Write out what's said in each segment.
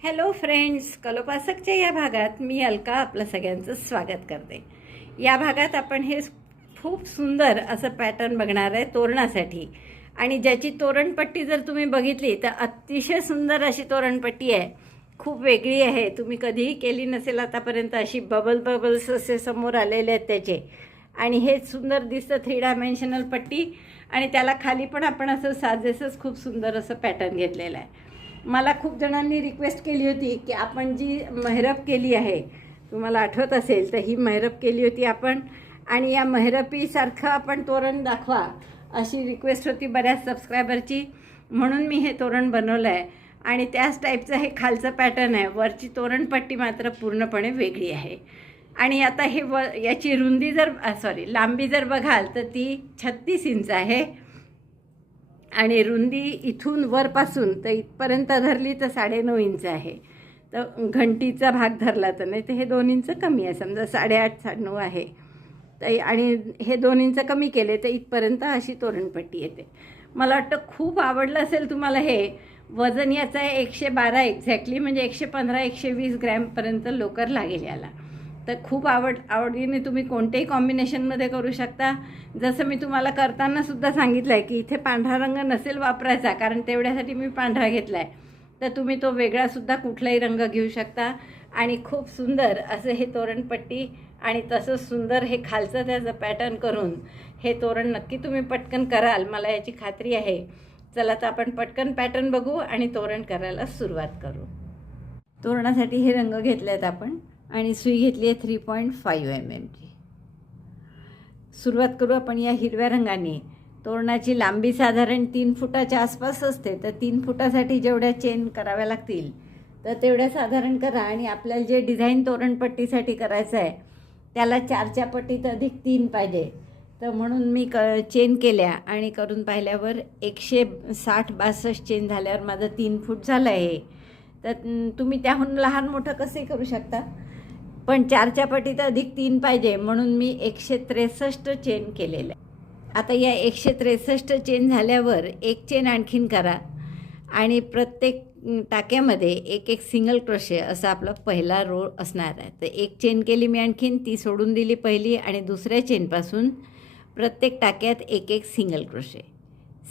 Hello friends, कलोपासकच्या या भागात मी अलका आपलं सगळ्यांचं स्वागत करते. या भागात आपण हे खूप सुंदर असं पॅटर्न बघणार आहे तोरणासाठी. आणि ज्याची तोरणपट्टी जर तुम्ही बघितली तर अतिशय सुंदर अशी तोरणपट्टी आहे. खूप वेगळी आहे, तुम्ही कधीही केली नसेल आतापर्यंत. अशी बबल्स असे समोर आलेले आहेत त्याचे. आणि हे सुंदर दिसतं 3 डायमेन्शनल पट्टी. आणि त्याला खाली पण आपण असं साजेसच खूप सुंदर असं पॅटर्न घेतलेलं आहे. मला खूप जणांनी रिक्वेस्ट केली होती की आपण जी मेहरब केली आहे, तुम्हाला आठवत असेल तर ही मेहरब केली होती आपण, आणि या मेहरबीसारखं आपण तोरण दाखवा अशी रिक्वेस्ट होती बऱ्याच सबस्क्रायबरची. म्हणून मी हे तोरण बनवलं आहे. आणि त्याच टाईपचं हे खालचं पॅटर्न आहे. वरची तोरणपट्टी मात्र पूर्णपणे वेगळी आहे. आणि आता हे याची रुंदी लांबी जर बघाल तर ती 36 इंच आहे. आणि रुंदी इथून वरपासून तर इथपर्यंत धरली तर 9.5 इंच आहे. तर घंटीचा भाग धरला तर, नाही तर हे 2 इंच कमी आहे, समजा 8.5 9.5 आहे. तर आणि हे 2 इंच कमी केले तर इथपर्यंत अशी तोरणपट्टी येते. मला वाटतं खूप आवडलं असेल तुम्हाला हे. वजन याचं आहे 112 एक्झॅक्टली, म्हणजे 115 120 ग्रॅमपर्यंत लोकर लागेल याला. तर खूप आवडीने तुम्ही कोणत्याही कॉम्बिनेशनमध्ये करू शकता. जसं मी तुम्हाला करतानासुद्धा सांगितलं आहे की इथे पांढरा रंग नसेल वापरायचा, कारण तेवढ्यासाठी मी पांढरा घेतला आहे. तर तुम्ही तो वेगळासुद्धा कुठलाही रंग घेऊ शकता. आणि खूप सुंदर असं हे तोरणपट्टी आणि तसंच सुंदर हे खालचं त्याचं पॅटर्न करून हे तोरण नक्की तुम्ही पटकन कराल, मला याची खात्री आहे. चला तर आपण पटकन पॅटर्न बघू आणि तोरण करायला सुरुवात करू. तोरणासाठी हे रंग घेतले आहेत आपण आणि सुई घेतली आहे 3.5 mm ची. सुरुवात करू आपण या हिरव्या रंगाने. तोरणाची लांबी साधारण 3 फुटाच्या आसपास असते, तर 3 फुटासाठी जेवढ्या चेन कराव्या लागतील तर तेवढ्या साधारण करा. आणि आपल्याला जे डिझाईन तोरणपट्टीसाठी करायचं आहे त्याला 4च्या पट्टीत अधिक 3 पाहिजे. तर म्हणून मी चेन केल्या आणि करून पाहिल्यावर 160-62 चेन झाल्यावर माझं 3 फूट झालं आहे. तर तुम्ही त्याहून लहान मोठं कसंही करू शकता, पण 4च्या पटीत अधिक 3 पाहिजे म्हणून मी 163 चेन केलेलं आहे. आता या 163 चेन झाल्यावर एक चेन आणखीन करा. आणि प्रत्येक टाक्यामध्ये एक सिंगल क्रोशे असा आपला पहिला रो असणार आहे. तर एक चेन केली मी आणखीन, ती सोडून दिली पहिली, आणि दुसऱ्या चेनपासून प्रत्येक टाक्यात एक single crochet.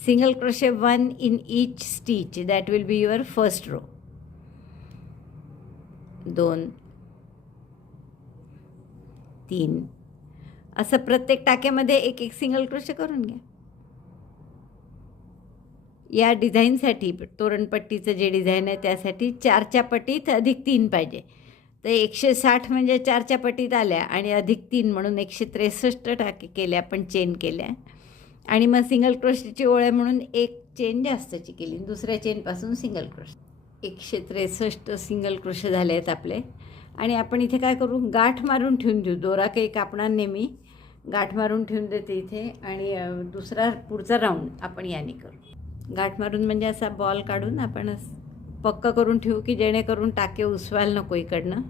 Single crochet 1 in each stitch, that will be your first row. 2 3 असं प्रत्येक टाक्यामध्ये एक सिंगल क्रोशे करून घ्या. या डिझाईनसाठी, तोरणपट्टीचं जे डिझाईन आहे त्यासाठी 4च्या पटीत अधिक 3 पाहिजे. तर 160 म्हणजे 4च्या पटीत आल्या आणि अधिक 3 म्हणून 163 टाके केल्या आपण, चेन केल्या. आणि मग सिंगल क्रोशेची ओळ आहे म्हणून एक चेन जास्तची केली, दुसऱ्या चेनपासून सिंगल क्रोशे. 163 सिंगल क्रोशे झाले आहेत आपले. आणि आपण इथे काय करू, गाठ मारून ठेवून देऊ. दोरा काही कापणार नाही मी, गाठ मारून ठेवून देते इथे. आणि पुढचा राऊंड आपण याने करू. गाठ मारून म्हणजे असा बॉल काढून आपण पक्का करून ठेवू की जेणेकरून टाके उसवायला नको इकडनं.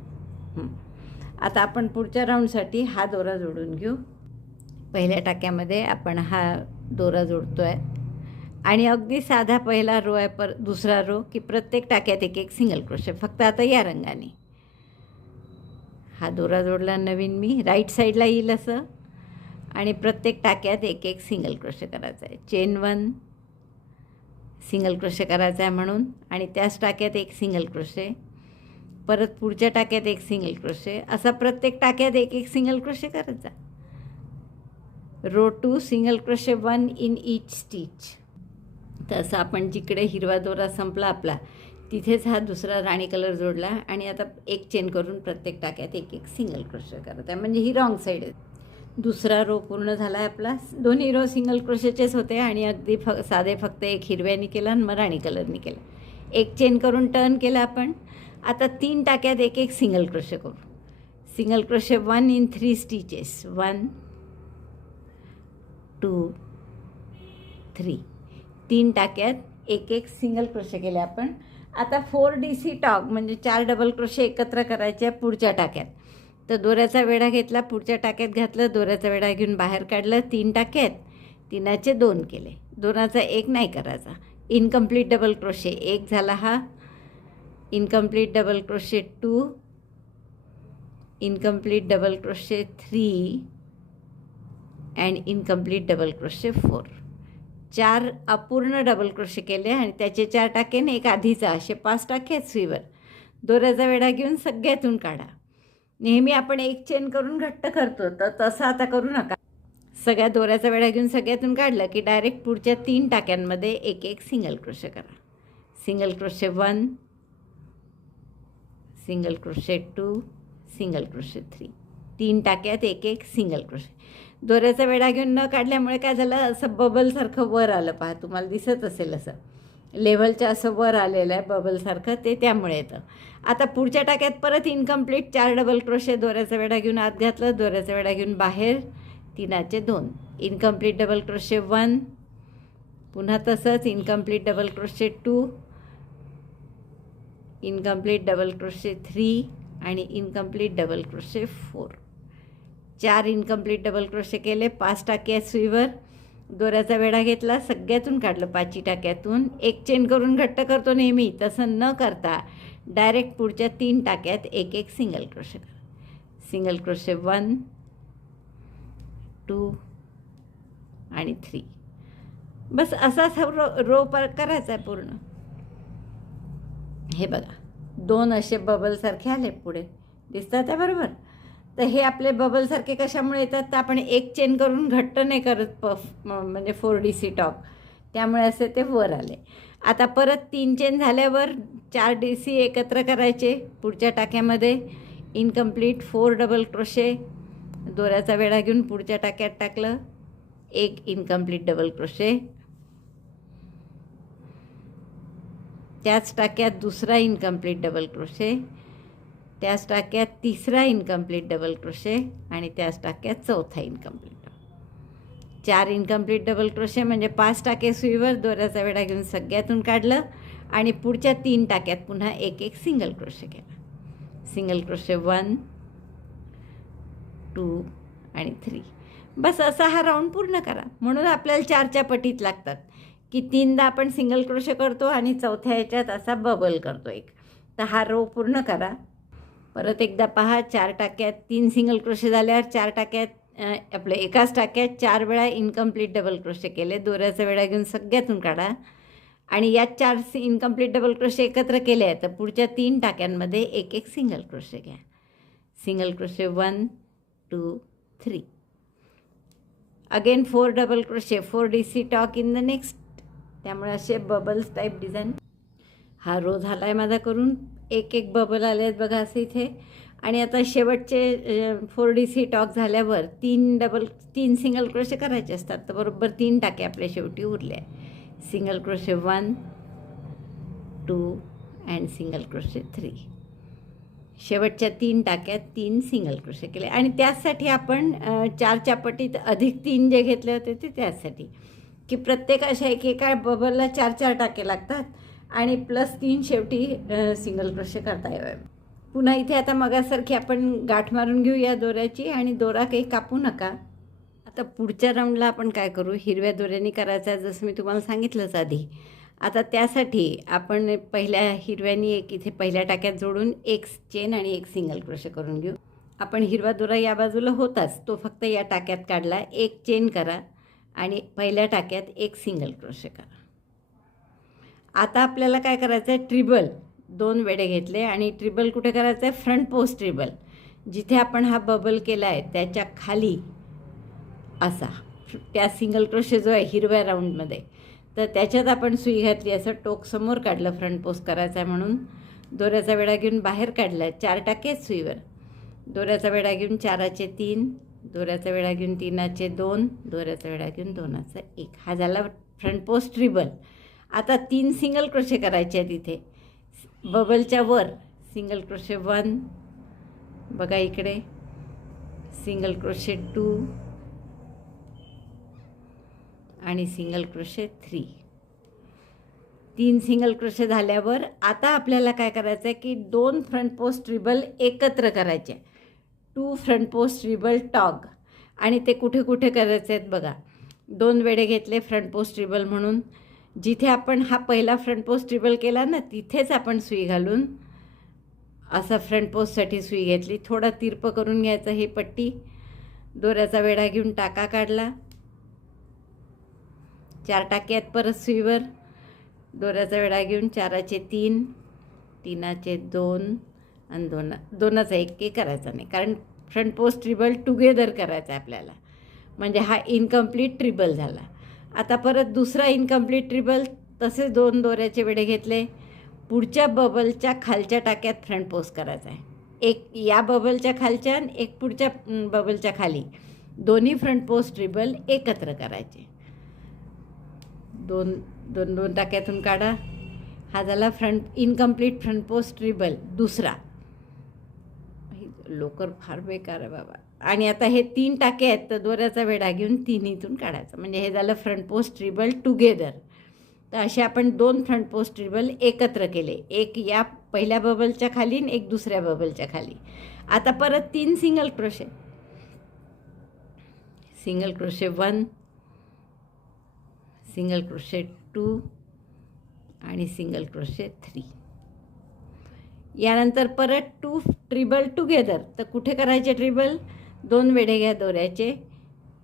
आता आपण पुढच्या राऊंडसाठी हा दोरा जोडून घेऊ. पहिल्या टाक्यामध्ये आपण हा दोरा जोडतो आहे. आणि अगदी साधा पहिला रो आहे, दुसरा रो की प्रत्येक टाक्यात एक सिंगल क्रोशे. फक्त आता या रंगाने हा दोरा जोडला नवीन मी, राईट साईडला येईल असं. आणि प्रत्येक टाक्यात एक सिंगल क्रोशे करायचा आहे. चेन 1 सिंगल क्रोशे करायचा आहे म्हणून. आणि त्याच टाक्यात एक सिंगल क्रोशे, परत पुढच्या टाक्यात एक सिंगल क्रोशे, असा प्रत्येक टाक्यात एक सिंगल क्रोशे करायचा. Row 2 single crochet 1 in each stitch. तसं आपण जिकडे हिरवा दोरा संपला आपला तिथेच हा दुसरा राणी कलर जोडला. आणि आता एक चेन करून प्रत्येक टाक्यात एक सिंगल क्रोशे करत आहे, म्हणजे ही रॉंग साईड आहे. दुसरा रो पूर्ण झाला आहे आपला. दोन्ही रो सिंगल क्रोशेचेच होते आणि अगदी साधे फक्त एक हिरव्याने केला आणि मग राणी कलरने केला. एक चेन करून टर्न केला आपण. आता 3 टाक्यात एक सिंगल क्रोशे करू. Single crochet 1 in 3 stitches. 1 2 3 3 टाक्यात एक सिंगल क्रोशे केले आपण. आता 4DC टॉग म्हणजे 4 डबल क्रोशे एकत्र करायचे पुढच्या टाक्यात. तर दोऱ्याचा वेढा घेतला, पुढच्या टाक्यात घातलं, दोऱ्याचा वेढा घेऊन बाहेर काढलं. 3 टाक्यात 3चे 2 केले. 2चा 1 नाही करायचा. इनकम्प्लीट डबल क्रोशे 1 झाला हा. Incomplete double crochet 2, incomplete double crochet 3 and incomplete double crochet 4. 4 अपूर्ण डबल क्रोशे केले आणि त्याचे 4 टाके आणि एक आधीचा, असे 5 टाके आहेत सुईवर. दोऱ्याचा वेढा घेऊन सगळ्यातून काढा. नेहमी आपण एक चेन करून घट्ट करतो, तर तसं आता करू नका. सगळ्या दोऱ्याचा वेढा घेऊन सगळ्यातून काढलं की डायरेक्ट पुढच्या 3 टाक्यांमध्ये एक एक सिंगल क्रोशे करा. Single crochet 1, single crochet 2, single crochet 3. 3 टाक्यात एक एक सिंगल क्रोशे. दोऱ्याचा वेढा घेऊन न काढल्यामुळे काय झालं, असं बबलसारखं वर आलं. पहा, तुम्हाला दिसत असेल असं लेव्हलच्या असं वर आलेलं आहे बबलसारखं, ते त्यामुळे येतं. आता पुढच्या टाक्यात परत इनकम्प्लीट 4 डबल क्रोशे दोऱ्याचा वेढा घेऊन आत घातलं, दोऱ्याचा वेढा घेऊन बाहेर 3चे 2, इनकम्प्लीट डबल क्रोशे 1, पुन्हा तसंच incomplete double crochet 2, incomplete double crochet 3 आणि incomplete double crochet 4. 4 incomplete double crochet केले. 5 टाके आहेत सुईवर. दोऱ्याचा वेढा घेतला, सगळ्यातून काढलं 5 टाक्यातून. एक चेन करून घट्ट करतो नेहमी, तसं न करता डायरेक्ट पुढच्या 3 टाक्यात एक एक सिंगल क्रोशे करा. सिंगल क्रोशे 1, 2 आणि 3. बस असाच रो करायचा आहे पूर्ण. हे बघा, 2 असे बबलसारखे आले पुढे, दिसतात आहे बरोबर. तर हे आपले बबलसारखे कशामुळे येतात, तर आपण एक चेन करून घट्ट नाही करत पफ, म्हणजे 4DC टॉक, त्यामुळे असे ते वर आले. आता परत 3 चेन झाल्यावर 4 DC एकत्र करायचे पुढच्या टाक्यामध्ये. इनकम्प्लीट 4 डबल क्रोशे, दोऱ्याचा वेढा घेऊन पुढच्या टाक्यात टाकलं, एक इनकम्प्लीट डबल क्रोशे, त्याच टाक्यात दुसरा इनकम्प्लीट डबल क्रोशे, त्याच टाक्यात तिसरा इनकम्प्लीट डबल क्रोशे आणि त्याच टाक्यात चौथा इनकम्प्लीट. 4 इनकम्प्लीट डबल क्रोशे म्हणजे 5 टाके सुईवर. दोऱ्याचा वेढा घेऊन सगळ्यातून काढलं आणि पुढच्या 3 टाक्यात पुन्हा एक एक सिंगल क्रोशे केला. सिंगल क्रोशे 1, 2 आणि 3. बस असा हा राऊंड पूर्ण करा. म्हणून आपल्याला 4च्या पटीत लागतात की 3दा आपण सिंगल क्रोशे करतो आणि चौथ्या ह्याच्यात असा बबल करतो एक. तर हा रो पूर्ण करा. परत एकदा पहा, 4 टाक्यात 3 सिंगल क्रोशे झाल्यावर 4 टाक्यात आपले एकाच टाक्यात 4 वेळा इनकम्प्लीट डबल क्रोशे केले. दोऱ्याचा वेढा घेऊन सगळ्यातून काढा आणि यात 4 इनकम्प्लीट डबल क्रोशे एकत्र केले तर पुढच्या 3 टाक्यांमध्ये एक एक सिंगल क्रोशे घ्या. Single crochet 1, 2, 3. Again 4 double crochet, 4DC talk in the next. त्यामुळे असे बबल्स टाईप डिझाईन. हा रो झाला आहे माझा करून. एक एक बबल आले आहेत बघा असे इथे. आणि आता शेवटचे 4DC टॉक झाल्यावर 3 सिंगल क्रोशे करायचे असतात. तर बरोबर 3 टाके आपल्या शेवटी उरले. Single crochet 1, 2 and single crochet 3. शेवटच्या 3 टाक्यात 3 सिंगल क्रोशे केले. आणि त्याचसाठी आपण 4च्या पटीत अधिक 3 जे घेतले होते ते त्यासाठी की प्रत्येक अशा एकेका बबलला 4 टाके लागतात आणि +3 शेवटी सिंगल क्रोशे करता यावे. पुन्हा इथे आता मगासारखी आपण गाठ मारून घेऊया दोऱ्याची आणि दोरा काही कापू नका. आता पुढच्या राऊंडला आपण काय करू, हिरव्या दोऱ्याने करायचा जसं मी तुम्हाला सांगितलंच आधी. आता त्यासाठी आपण पहिल्या हिरव्यानी एक इथे पहिल्या टाक्यात जोडून एक चेन आणि एक सिंगल क्रोशे करून घेऊ. आपण हिरवा दोरा या बाजूला होताच, तो फक्त या टाक्यात काढला. एक चेन करा आणि पहिल्या टाक्यात एक सिंगल क्रोशे करा. आता आपल्याला काय करायचं आहे, ट्रिबल 2 वेढे घेतले आणि ट्रिबल कुठे करायचं आहे, फ्रंट पोस्ट ट्रिबल. जिथे आपण हा बबल केला आहे त्याच्या खाली असा त्या सिंगल क्रोशे जो आहे हिरव्या राऊंडमध्ये, तर त्याच्यात आपण सुई घातली. असं टोक समोर काढलं, फ्रंट पोस्ट करायचा आहे म्हणून. दोऱ्याचा वेढा घेऊन बाहेर काढला. 4 टाके आहेत सुईवर. दोऱ्याचा वेढा घेऊन 4चे 3, दोऱ्याचा वेढा घेऊन 3चे 2, दोऱ्याचा वेढा घेऊन 2चा 1. हा झाला फ्रंट पोस्ट ट्रिबल. आता 3 सिंगल क्रोशे करायचे आहेत इथे बबलच्या वर. सिंगल क्रोशे 1 बघा इकडे, सिंगल क्रोशे 2 आणि सिंगल क्रोशे 3. 3 सिंगल क्रोशे झाल्यावर आता आपल्याला काय करायचं आहे की 2 फ्रंट पोस्ट ट्रिबल एकत्र करायचे. 2 फ्रंट पोस्ट ट्रिबल टॉग. आणि ते कुठे कुठे करायचे आहेत बघा. 2 वेढे घेतले फ्रंट पोस्ट ट्रिबल म्हणून. जिथे आपण हा पहिला फ्रंट पोस्ट ट्रिबल केला ना, तिथेच आपण सुई घालून असा फ्रंट पोस्टसाठी सुई घेतली. थोडा तिरपं करून घ्यायचं ही पट्टी. दोऱ्याचा वेढा घेऊन टाका काढला. 4 टाके आहेत परत सुईवर. दोऱ्याचा वेढा घेऊन 4चे 3, 3चे 2 आणि 2चा 1 करायचा नाही, कारण फ्रंट पोस्ट ट्रिबल टुगेदर करायचा आहे आपल्याला. म्हणजे हा इनकम्प्लीट ट्रिबल झाला. आता परत दुसरा इनकम्प्लीट ट्रिबल. तसेच 2 दोऱ्याचे वेढे घेतले. पुढच्या बबलच्या खालच्या टाक्यात फ्रंट पोस्ट करायचा आहे. एक या बबलच्या खालच्या आणि एक पुढच्या बबलच्या खाली, दोन्ही फ्रंट पोस्ट ट्रिबल एकत्र करायचे. 2 टाक्यातून काढा. हा झाला इनकम्प्लीट फ्रंट पोस्ट ट्रिबल दुसरा. लोकर फार बेकार आहे बाबा. आणि आता हे 3 टाके आहेत, तर दोऱ्याचा वेढा घेऊन 3 इथून काढायचा. म्हणजे हे झालं फ्रंट पोस्ट ट्रिबल टुगेदर. तर असे आपण 2 फ्रंट पोस्ट ट्रिबल एकत्र केले. एक या पहिल्या बबलच्या खाली आणि एक दुसऱ्या बबलच्या खाली. आता परत 3 single crochet. Single crochet 1, single crochet 2 आणि सिंगल क्रोशे 3. यानंतर परत 2 ट्रिबल टुगेदर. तर कुठे करायचे ट्रिबल? 2 वेढे घ्या दोऱ्याचे.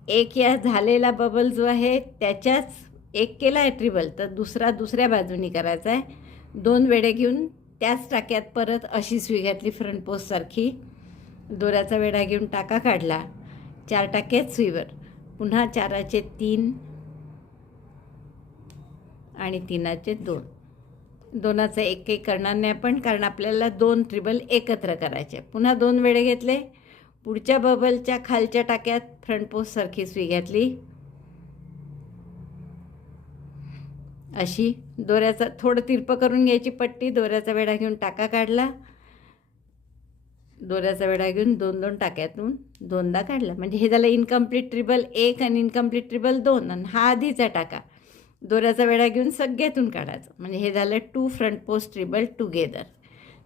एक या झालेला बबल जो आहे त्याच्याच एक केला आहे ट्रिबल, तर दुसऱ्या बाजूनी करायचा आहे. 2 वेढे घेऊन त्याच टाक्यात परत अशी सुई घातली फ्रंट पोस्टसारखी. दोऱ्याचा वेढा घेऊन टाका काढला. 4 टाके आहेत सुईवर. पुन्हा 4चे 3 आणि 3चे 2. 2चा 1 करणार नाही आपण, कारण आपल्याला 2 ट्रिबल एकत्र करायचे. पुन्हा 2 वेढे घेतले. पुढच्या बबलच्या खालच्या टाक्यात फ्रंट पोस्टसारखी सुई घातली. अशी दोऱ्याचा थोडं तिरपं करून घ्यायची पट्टी. दोऱ्याचा वेढा घेऊन टाका काढला. दोऱ्याचा वेढा घेऊन 2 टाक्यातून 2दा काढला. म्हणजे हे झालं इनकम्प्लीट ट्रिबल 1 आणि इनकम्प्लीट ट्रिबल 2. आणि हा आधीचा टाका. दोऱ्याचा वेढा घेऊन सगळ्यातून काढायचं. म्हणजे हे झालं 2 फ्रंट पोस्ट ट्रिबल टुगेदर.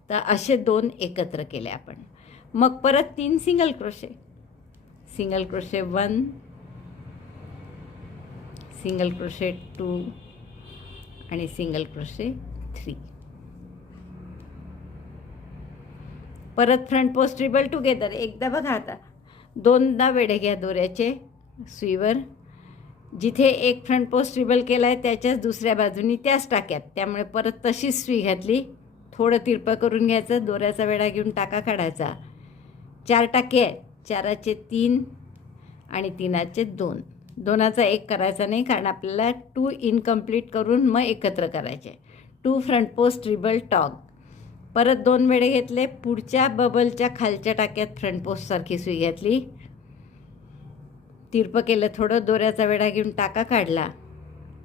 तर असे 2 एकत्र केले आपण. मग परत 3 single crochet. Single crochet 1, single crochet 2 आणि सिंगल क्रोशे 3. परत फ्रंट पोस्ट ट्रिबल टुगेदर. एकदा बघा आता 2दा वेढे घ्या दोऱ्याचे सुईवर. जिथे एक फ्रंट पोस्ट ट्रिबल केला आहे त्याच्याच दुसऱ्या बाजूनी त्याच टाक्यात, त्यामुळे परत तशीच सुई घातली. थोडं तिरपं करून घ्यायचं. दोऱ्याचा वेढा घेऊन टाका काढायचा. 4 टाके आहेत. 4चे 3 आणि 3चे 2. 2चा 1 करायचा नाही, कारण आपल्याला 2 इनकम्प्लीट करून मग एकत्र करायचे. 2 फ्रंट पोस्ट ट्रिबल टॉग. परत 2 वेढे घेतले. पुढच्या बबलच्या खालच्या टाक्यात फ्रंट पोस्टसारखी सुई घातली. तिरपं केलं थोडं. दोऱ्याचा वेढा घेऊन टाका काढला.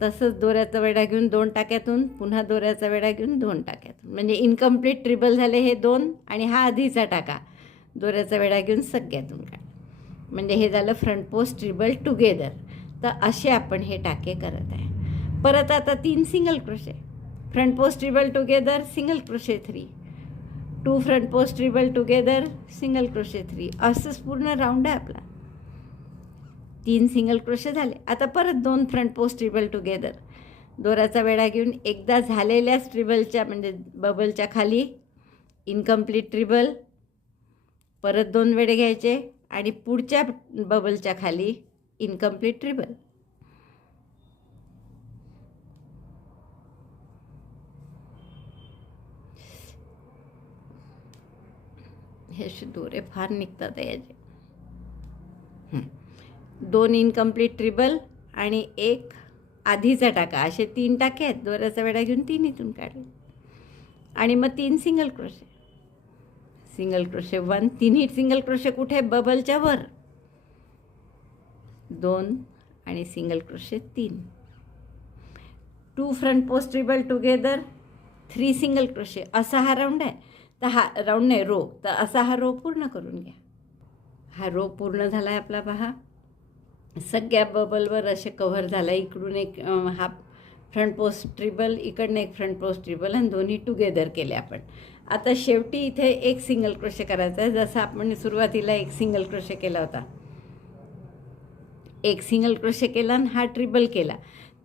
तसंच दोऱ्याचा वेढा घेऊन 2 टाक्यातून, पुन्हा दोऱ्याचा वेढा घेऊन 2 टाक्यातून. म्हणजे इनकम्प्लीट ट्रिबल झाले हे 2 आणि हा आधीचा टाका. दोऱ्याचा वेढा घेऊन सगळ्यातून काढ. म्हणजे हे झालं फ्रंट पोस्ट ट्रिबल टुगेदर. तर असे आपण हे टाके करत आहे. परत आता 3 single crochet. Front post treble together, single crochet 3. 2 front post treble together, single crochet 3. असंच पूर्ण राऊंड आहे आपला. 3 सिंगल क्रोशे झाले. आता परत 2 फ्रंट पोस्ट ट्रिबल टुगेदर. दोऱ्याचा वेढा घेऊन एकदा झालेल्याच ट्रिबलच्या म्हणजे बबलच्या खाली इनकम्प्लीट ट्रिबल. परत 2 वेढे घ्यायचे आणि पुढच्या बबलच्या खाली इनकम्प्लीट ट्रिबल. हे असे दोरे फार निघतात याचे. 2 इनकम्प्लीट ट्रिबल आणि 1 आधीचा टाका. असे 3 टाके आहेत. दोऱ्याचा वेढा घेऊन 3 इथून काढले. आणि मग 3 single crochet. Single crochet 1. 3 single crochet कुठे? बबलच्या वर. 2 आणि single crochet 3. 2 front post treble together, 3 single crochet. असा हा राऊंड आहे. तर हा राऊंड नाही, रो. तर असा हा रो पूर्ण करून घ्या. हा रो पूर्ण झाला आहे आपला. पहा सगळ्या बबलवर असे कव्हर झाला. इकडून एक हा फ्रंट पोस्ट ट्रिबल, इकडनं एक फ्रंट पोस्ट ट्रिबल आणि दोन्ही टुगेदर केले आपण. आता शेवटी इथे 1 सिंगल क्रोशे करायचा आहे. जसं आपण सुरुवातीला 1 सिंगल क्रोशे केला होता. 1 सिंगल क्रोशे केला आणि हा ट्रिबल केला.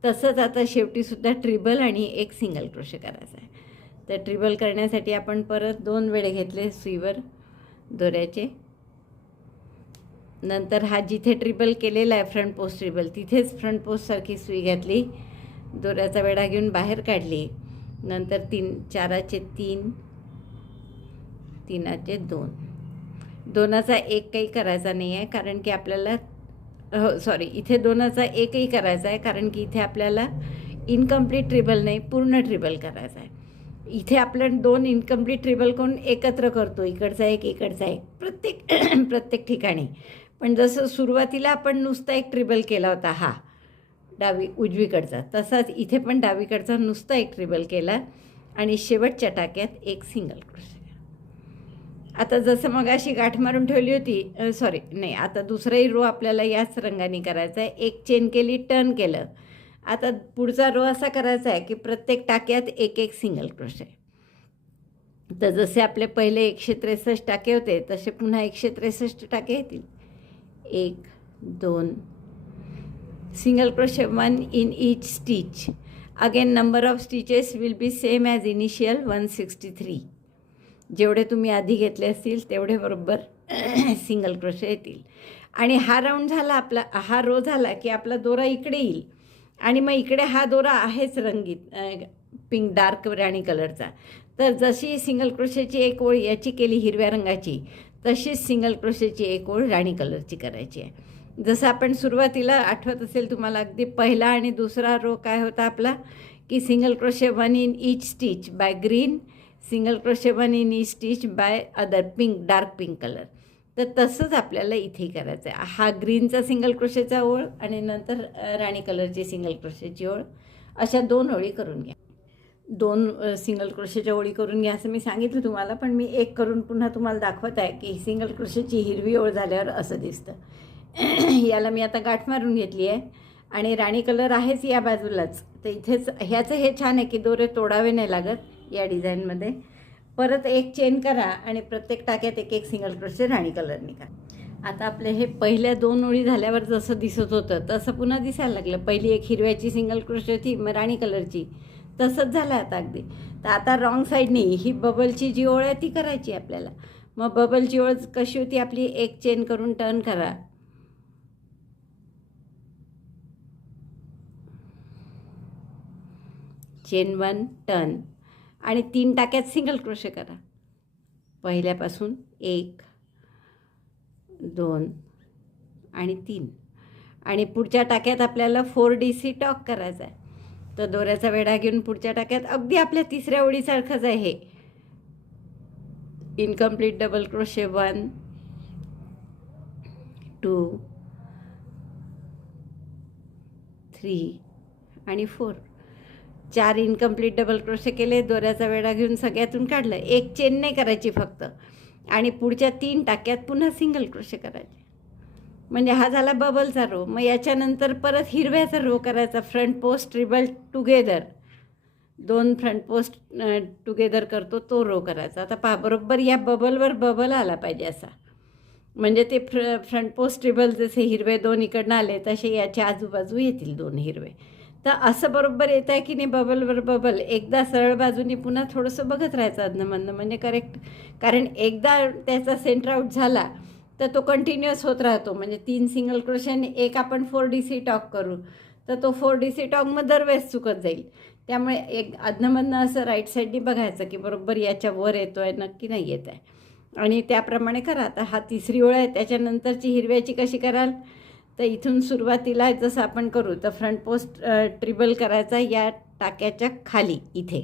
तसंच आता शेवटीसुद्धा ट्रिबल आणि एक सिंगल क्रोशे करायचा आहे. तर ट्रिबल करण्यासाठी आपण परत 2 वेढे घेतले सुईवर दोऱ्याचे. नंतर हा जिथे ट्रिबल केलेला आहे फ्रंट पोस्ट ट्रिबल तिथेच फ्रंट पोस्टसारखी सुई घातली, दोऱ्याचा वेढा घेऊन बाहेर काढली. नंतर 4चे 3, 3चे 2, 2चा 1 काही करायचा नाही आहे कारण की आपल्याला इथे 2चा 1ही करायचा आहे कारण की इथे आपल्याला इनकम्प्लीट ट्रिबल नाही पूर्ण ट्रिबल करायचा आहे. इथे आपण 2 इनकम्प्लीट ट्रिबल करून एकत्र करतो, इकडचा एक इकडचा एक प्रत्येक ठिकाणी. पण जसं सुरुवातीला आपण नुसता एक ट्रिबल केला होता हा उजवीकडचा, तसाच इथे पण डावीकडचा नुसता एक ट्रिबल केला आणि शेवटच्या टाक्यात एक सिंगल क्रोशे. आता जसं मग अशी गाठ मारून ठेवली होती, आता दुसराही रो आपल्याला याच रंगाने करायचा आहे. एक चेन केली, टर्न केलं. आता पुढचा रो असा करायचा आहे की प्रत्येक टाक्यात एक एक सिंगल क्रोशे. तर जसे आपले पहिले 163 टाके होते तसे पुन्हा 163 टाके येतील. 1, 2 single crochet 1 in each stitch. Again number of stitches will be same as initial 163. जेवढे तुम्ही आधी घेतले असतील तेवढे बरोबर सिंगल क्रोशे येतील. आणि हा राऊंड झाला आपला, हा रो झाला की आपला दोरा इकडे येईल आणि मग इकडे हा दोरा आहेच रंगीत पिंक डार्क राणी कलरचा. तर जशी सिंगल क्रोशेची एक ओळ याची केली हिरव्या रंगाची, तशीच सिंगल क्रोशेची एक ओळ राणी कलरची करायची आहे. जसं आपण सुरुवातीला आठवत असेल तुम्हाला अगदी पहिला आणि दुसरा रो काय होता आपला की single crochet 1 in each stitch by green, single crochet 1 in each stitch by other pink dark pink colour. तर तसंच आपल्याला इथेही करायचं आहे. हा ग्रीनचा सिंगल क्रोशेचा ओळ आणि नंतर राणी कलरची सिंगल क्रोशेची ओळ, अशा 2 ओळी करून घ्या. 2 सिंगल क्रोशेच्या ओळी करून घ्या असं मी सांगितलं तुम्हाला, पण मी एक करून पुन्हा तुम्हाला दाखवत आहे की सिंगल क्रोशेची हिरवी ओळ झाल्यावर असं दिसतं. याला मी आता गाठ मारून घेतली आहे आणि राणी कलर आहेच या बाजूलाच. तर इथेच ह्याचं हे छान आहे की दोरे तोडावे नाही लागत या डिझाईनमध्ये. परत एक चेन करा आणि प्रत्येक टाक्यात एक एक सिंगल क्रोशे राणी कलरने करा. आता आपले हे पहिल्या 2 ओळी झाल्यावर जसं दिसत होतं तसं पुन्हा दिसायला लागलं. पहिली एक हिरव्याची सिंगल क्रोशे होती, मग राणी कलरची, तसंच झालं आता अगदी. तर आता रॉंग साईडनी ही बबलची जी ओळ आहे ती करायची आपल्याला. मग बबलची ओळ कशी होती आपली, एक चेन करून टर्न करा, चेन 1 टर्न आणि 3 टाक्यात सिंगल क्रोशे करा. पहिल्यापासून 1, 2 आणि 3 आणि पुढच्या टाक्यात आपल्याला 4DC टॉक करायचा आहे. तर दोऱ्याचा वेढा घेऊन पुढच्या टाक्यात अगदी आपल्या तिसऱ्या ओळीसारखंच आहे हे. इनकम्प्लीट डबल क्रोशे 1, 2, 3 आणि 4. 4 इनकम्प्लीट डबल क्रोशे केले, दोऱ्याचा वेढा घेऊन सगळ्यातून काढलं. एक चेन नाही करायची फक्त आणि पुढच्या 3 टाक्यात पुन्हा सिंगल क्रोशे करायचे. म्हणजे हा झाला बबलचा रो. मग याच्यानंतर परत हिरव्याचा रो करायचा. Front post treble together, 2 front post together करतो तो रो करायचा. आता पहा बरोबर या बबलवर बबल आला पाहिजे असा, म्हणजे ते फ्रंट पोस्ट ट्रिबल जसे हिरवे 2 इकडनं आले तसे याच्या आजूबाजू येतील 2 हिरवे. तर असं बरोबर येत आहे की नाही बबलवर बबल. एकदा सरळ बाजूने पुन्हा थोडंसं बघत राहायचं अधनमधनं, म्हणजे करेक्ट. कारण एकदा त्याचा सेंटर आउट झाला तर तो कंटिन्युअस होत राहतो. म्हणजे 3 सिंगल क्रोशेने एक आपण 4DC टॉक करू तर तो 4DC टॉक मग दरवेळेस चुकत जाईल. त्यामुळे एक अधनमधनं असं राईट साईडनी बघायचं की बरोबर याच्या वर येतो आहे नक्की नाही येत आहे, आणि त्याप्रमाणे करा. आता हा 3री ओळ आहे, त्याच्यानंतरची हिरव्याची कशी कराल तर इथून सुरुवातीला जसं आपण करू तर फ्रंट पोस्ट ट्रिबल करायचा या टाक्याच्या खाली इथे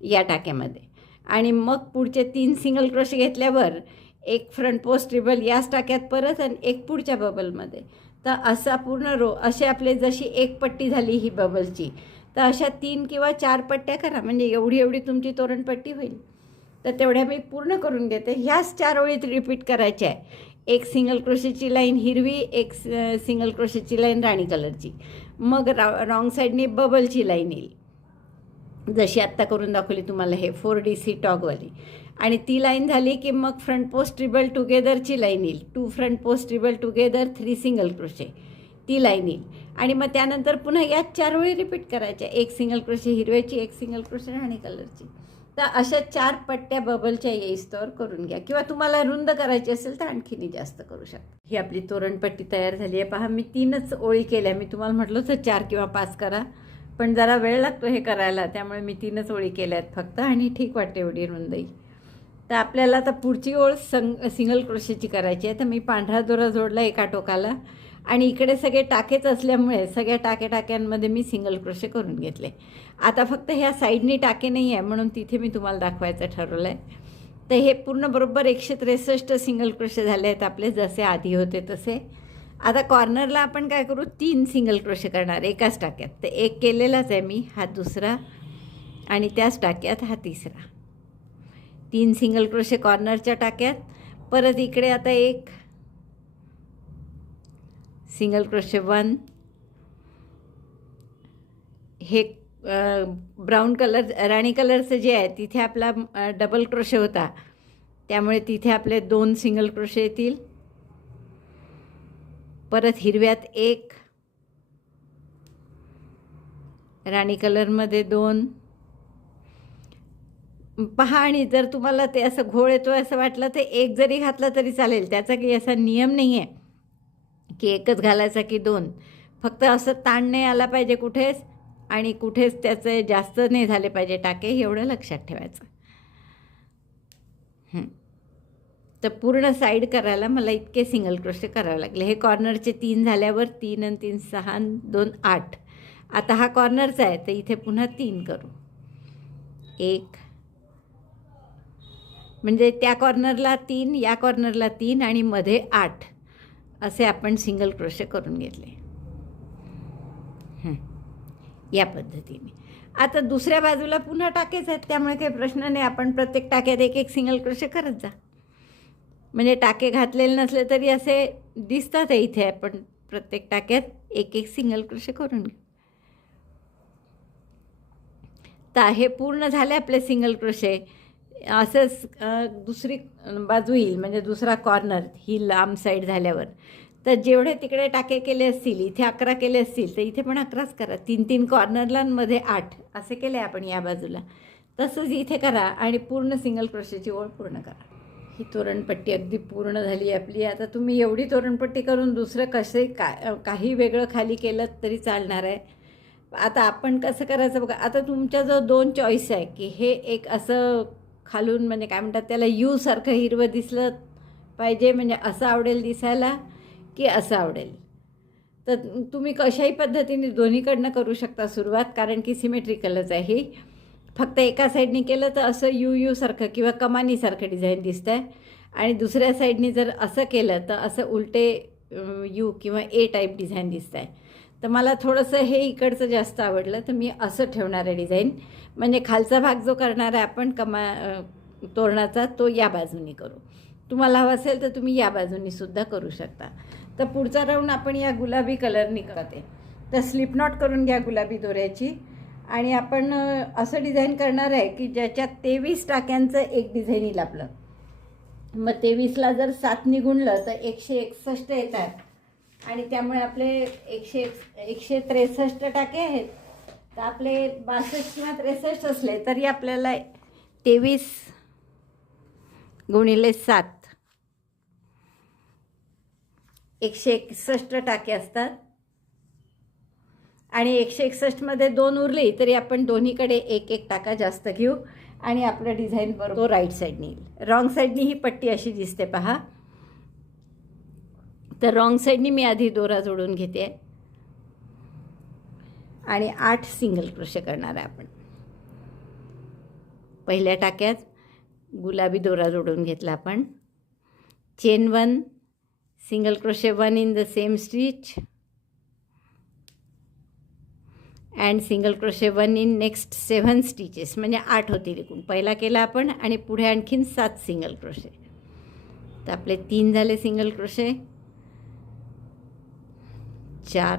या टाक्यामध्ये, आणि मग पुढचे 3 सिंगल क्रोशे घेतल्यावर एक फ्रंट पोस्ट ट्रिबल याच टाक्यात परत आणि एक पुढच्या बबलमध्ये. तर असा पूर्ण रो, असे आपले जशी एक पट्टी झाली ही बबलची, तर अशा 3 किंवा 4 पट्ट्या करा, म्हणजे एवढी तुमची तोरणपट्टी होईल. तर तेवढ्या मी पूर्ण करून घेते. ह्याच 4 ओळीत रिपीट करायच्या आहे. एक सिंगल क्रोशेची लाईन हिरवी, एक सिंगल क्रोशेची लाईन राणी कलरची, मग रॉंग साईडने बबलची लाईन येईल जशी आत्ता करून दाखवली तुम्हाला हे 4DC टॉगवाली. आणि ती लाईन झाली की मग फ्रंट पोस्ट ट्रिबल टुगेदरची लाईन येईल. 2 front post treble together, 3 single crochet, ती लाईन येईल. आणि मग त्यानंतर पुन्हा यात 4 वेळी रिपीट करायच्या. एक सिंगल क्रोशे हिरव्याची, एक सिंगल क्रोशे राणी कलरची. तर अशा 4 पट्ट्या बबलच्या येईस्तोवर करून घ्या. किंवा तुम्हाला रुंद करायची असेल तर आणखीनही जास्त करू शकता. ही आपली तोरणपट्टी तयार झाली आहे. पहा, मी 3च ओळी केल्या. मी तुम्हाला म्हटलं होतं 4 किंवा 5 करा, पण जरा वेळ लागतो हे करायला, त्यामुळे मी 3च ओळी केल्या आहेत फक्त, आणि ठीक वाटते एवढी रुंदी. तर आपल्याला आता पुढची ओळ सिंगल क्रोशेची करायची आहे. तर मी पांढरा दोरा जोडला एका टोकाला, आणि इकडे सगळे टाकेच असल्यामुळे सगळ्या टाक्यांमध्ये मी सिंगल क्रोशे करून घेतले. आता फक्त ह्या साईडनी टाके नाही आहे म्हणून तिथे मी तुम्हाला दाखवायचं ठरवलं आहे. तर हे पूर्ण बरोबर 163 सिंगल क्रोशे झाले आहेत आपले, जसे आधी होते तसे. आता कॉर्नरला आपण काय करू, 3 सिंगल क्रोशे करणार एकाच टाक्यात. तर एक केलेलाच आहे मी, हा दुसरा, आणि त्याच टाक्यात हा तिसरा. 3 सिंगल क्रोशे कॉर्नरच्या टाक्यात. परत इकडे आता एक सिंगल क्रोशे 1. हे ब्राऊन कलर राणी कलरचं जे आहे तिथे आपला डबल क्रोशे होता, त्यामुळे तिथे आपले 2 सिंगल क्रोशे येतील. परत हिरव्यात 1, राणी कलरमध्ये 2. पहा, आणि जर तुम्हाला ते असं घोळ येतो असं वाटलं तर एक जरी घातला तरी चालेल. त्याचा काही असा नियम नाही आहे की एकच घालायचा की 2. फक्त असं ताण नाही आला पाहिजे कुठेच, आणि कुठेच त्याचे जास्त नाही झाले पाहिजे टाके, एवढं लक्षात ठेवायचं. तर पूर्ण साईड करायला मला इतके सिंगल क्रोशे करावे लागले. हे कॉर्नरचे 3 झाल्यावर 3 आणि 3 6 आणि 2 8. आता हा कॉर्नरचा आहे तर इथे पुन्हा 3 करू. 1, म्हणजे त्या कॉर्नरला 3, या कॉर्नरला 3, आणि मध्ये 8 असे आपण सिंगल क्रोशे करून घेतले या पद्धतीने. आता दुसऱ्या बाजूला पुन्हा टाकेच आहेत, त्यामुळे काही प्रश्न नाही. आपण प्रत्येक टाक्यात एक एक सिंगल क्रोशे करत जा. म्हणजे टाके घातलेले नसले तरी असे दिसतात इथे. आपण प्रत्येक टाक्यात एक एक सिंगल क्रोशे करून घेऊ. तर हे पूर्ण झाले आपले सिंगल क्रोशे. असंच दुसरी बाजू येईल, म्हणजे दुसरा कॉर्नर ही लांब साईड झाल्यावर. तर जेवढे तिकडे टाके केले असतील, इथे 11 केले असतील तर इथे पण 11च करा. 3 कॉर्नरला मध्ये 8 असे केले आपण या बाजूला. तसंच इथे करा आणि पूर्ण सिंगल क्रोशेची ओळ पूर्ण करा. ही तोरणपट्टी अगदी पूर्ण झाली आपली. आता तुम्ही एवढी तोरणपट्टी करून दुसरं काही वेगळं खाली केलं तरी चालणार आहे. आता आपण कसं करायचं बघा. आता तुमच्याजवळ 2 चॉईस आहे की हे एक असं खालून, म्हणजे काय म्हणतात त्याला, यू सारखं हिरवं दिसलं पाहिजे, म्हणजे असं आवडेल दिसायला की असं आवडेल. तर तुम्ही कशाही पद्धतीने दोन्हीकडनं करू शकता सुरुवात, कारण की सिमेट्रिकलच आहे ही. फक्त एका साईडनी केलं तर असं यू सारखं किंवा कमानीसारखं डिझाईन दिसतं आहे, आणि दुसऱ्या साईडनी जर असं केलं तर असं उलटे यू किंवा ए टाईप डिझाईन दिसतं आहे. तर मला थोडंसं हे इकडचं जास्त आवडलं, तर मी असं ठेवणार आहे डिझाईन. म्हणजे खालचा भाग जो करणार आहे आपण तोरणाचा, तो या बाजूनी करू. तुम्हाला हवं असेल तर तुम्ही या बाजूनी सुद्धा करू शकता. तर पुढचा राऊंड आपण या गुलाबी कलरनी करते. तर स्लिप नॉट करून घ्या गुलाबी दोऱ्याची, आणि आपण असं डिझाईन करणार आहे की ज्याच्यात 23 टाक्यांचं एक डिझाईन येईल आपलं. मग 23ला जर 7 गुणलं तर 161 येतात, आणि त्यामुळे आपले 163 टाके आहेत. तर आपले 62 किंवा 63 असले तरी आपल्याला 23 गुणिले 7 161 टाके असतात. आणि 161मध्ये 2 उरले तरी आपण दोन्हीकडे एक एक टाका जास्त घेऊ, आणि आपलं डिझाईन बरोबर राईट साईडनी येईल. रॉंग साईडनी ही पट्टी अशी दिसते पहा. तर रॉंग साईडनी मी आधी दोरा जोडून घेते, आणि 8 सिंगल क्रोशे करणार आहे आपण. पहिल्या टाक्यात गुलाबी दोरा जोडून घेतला आपण. Chain 1, single crochet 1 in the same stitch, and single crochet 1 in next 7 stitches, म्हणजे 8 होतील एकूण. पहिला केला आपण, आणि पुढे आणखीन 7 सिंगल क्रोशे. तर आपले 3 झाले सिंगल क्रोशे. 4,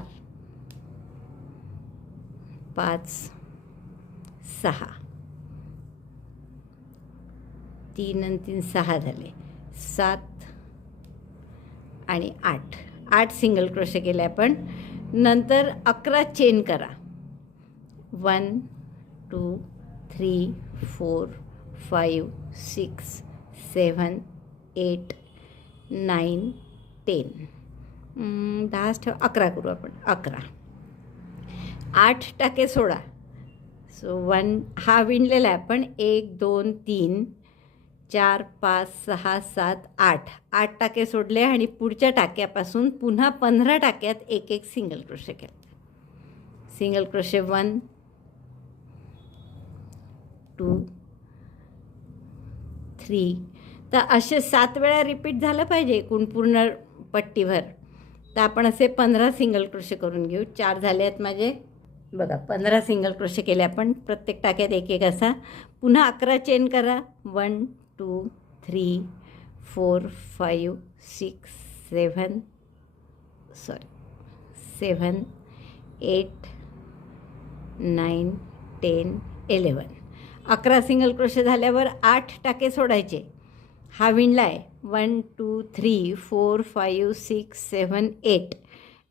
5, 6, 3 आणि 3 6 झाले. 7 आणि 8 8 सिंगल क्रोशे केले आपण. नंतर 11 चेन करा. 1 2 3 4 5 6 7 8 9 10 10 ठेव, 11 करू आपण. 11 8 टाके सोडा. सो 1 हा विणलेला आहे आपण. 1 2 3 4 5 6 7 8 8 टाके सोडले आणि पुढच्या टाक्यापासून पुन्हा 15 टाक्यात एक एक सिंगल क्रोशे केले. Single crochet 1 2 3. तर असे 7 वेळा रिपीट झालं पाहिजे एकूण पूर्ण पट्टीभर. तर आपण असे 15 सिंगल क्रोशे करून घेऊ. 4 झाले आहेत माझे बघा. 15 सिंगल क्रोशे केले आपण. प्रत्येक टाक्यात एक एक असा. पुन्हा 11 चेन करा. 1 2 3 4 5 6 7 8 9 10 11. 11 सिंगल क्रोशे झाल्यावर 8 टाके सोडायचे. हा विणला आहे. 1 2 3 4 5 6 7 8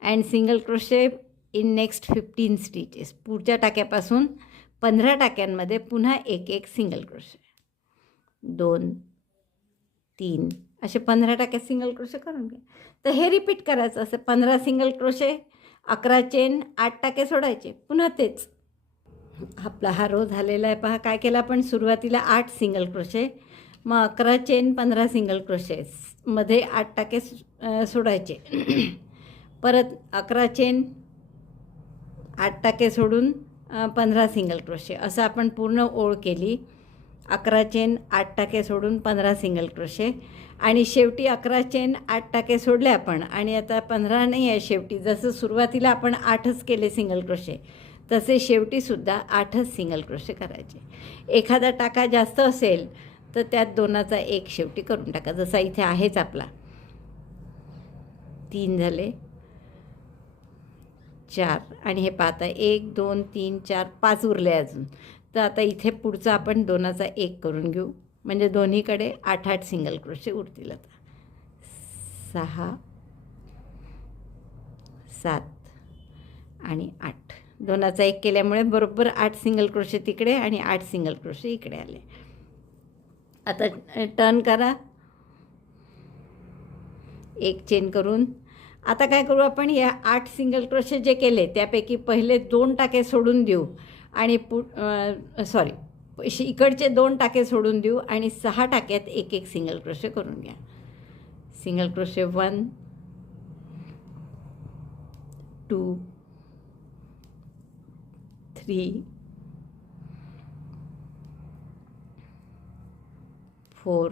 and single crochet in next 15 stitches. पुढच्या टाक्यापासून 15 टाक्यांमध्ये पुन्हा एक एक सिंगल क्रोशे. 2 3 असे 15 टाक्यात सिंगल क्रोशे करून घ्या. तर हे रिपीट करायचं. असं 15 सिंगल क्रोशे, 11 चेन, 8 टाके सोडायचे. पुन्हा तेच. आपला हा रो झालेला आहे पहा. काय केलं आपण सुरुवातीला 8 सिंगल क्रोशे, मग 11 चेन, 15 सिंगल क्रोशे, मध्ये 8 टाके सोडायचे. परत 11 चेन, 8 टाके सोडून 15 सिंगल क्रोशे. असं आपण पूर्ण ओळ केली. 11 चेन, 8 टाके सोडून 15 सिंगल क्रोशे आणि शेवटी 11 चेन, 8 टाके सोडले आपण. आणि आता 15 नाही आहे शेवटी. जसं सुरुवातीला आपण 8च केले सिंगल क्रोशे, तसे शेवटीसुद्धा 8च सिंगल क्रोशे करायचे. एखादा टाका जास्त असेल तर त्यात 2चा 1 शेवटी करून टाका. जसा इथे आहेच आपला. 3 झाले. 4 आणि हे पाहता 1 2 3 4 5 उरले अजून. तर आता इथे पुढचा आपण 2चा 1 करून घेऊ. म्हणजे दोन्हीकडे 8 सिंगल क्रोशे उरतील. आता 6 7 आणि 8. 2चा 1 केल्यामुळे बरोबर 8 सिंगल क्रोशे तिकडे आणि 8 सिंगल क्रोशे इकडे आले. आता टर्न करा. 1 चेन करून आता काय करू आपण. या 8 सिंगल क्रोशे जे केले त्यापैकी पहिले 2 टाके सोडून देऊ आणि इकडचे 2 टाके सोडून देऊ आणि 6 टाक्यात एक एक सिंगल क्रोशे करून घ्या. Single crochet 1 2 3 4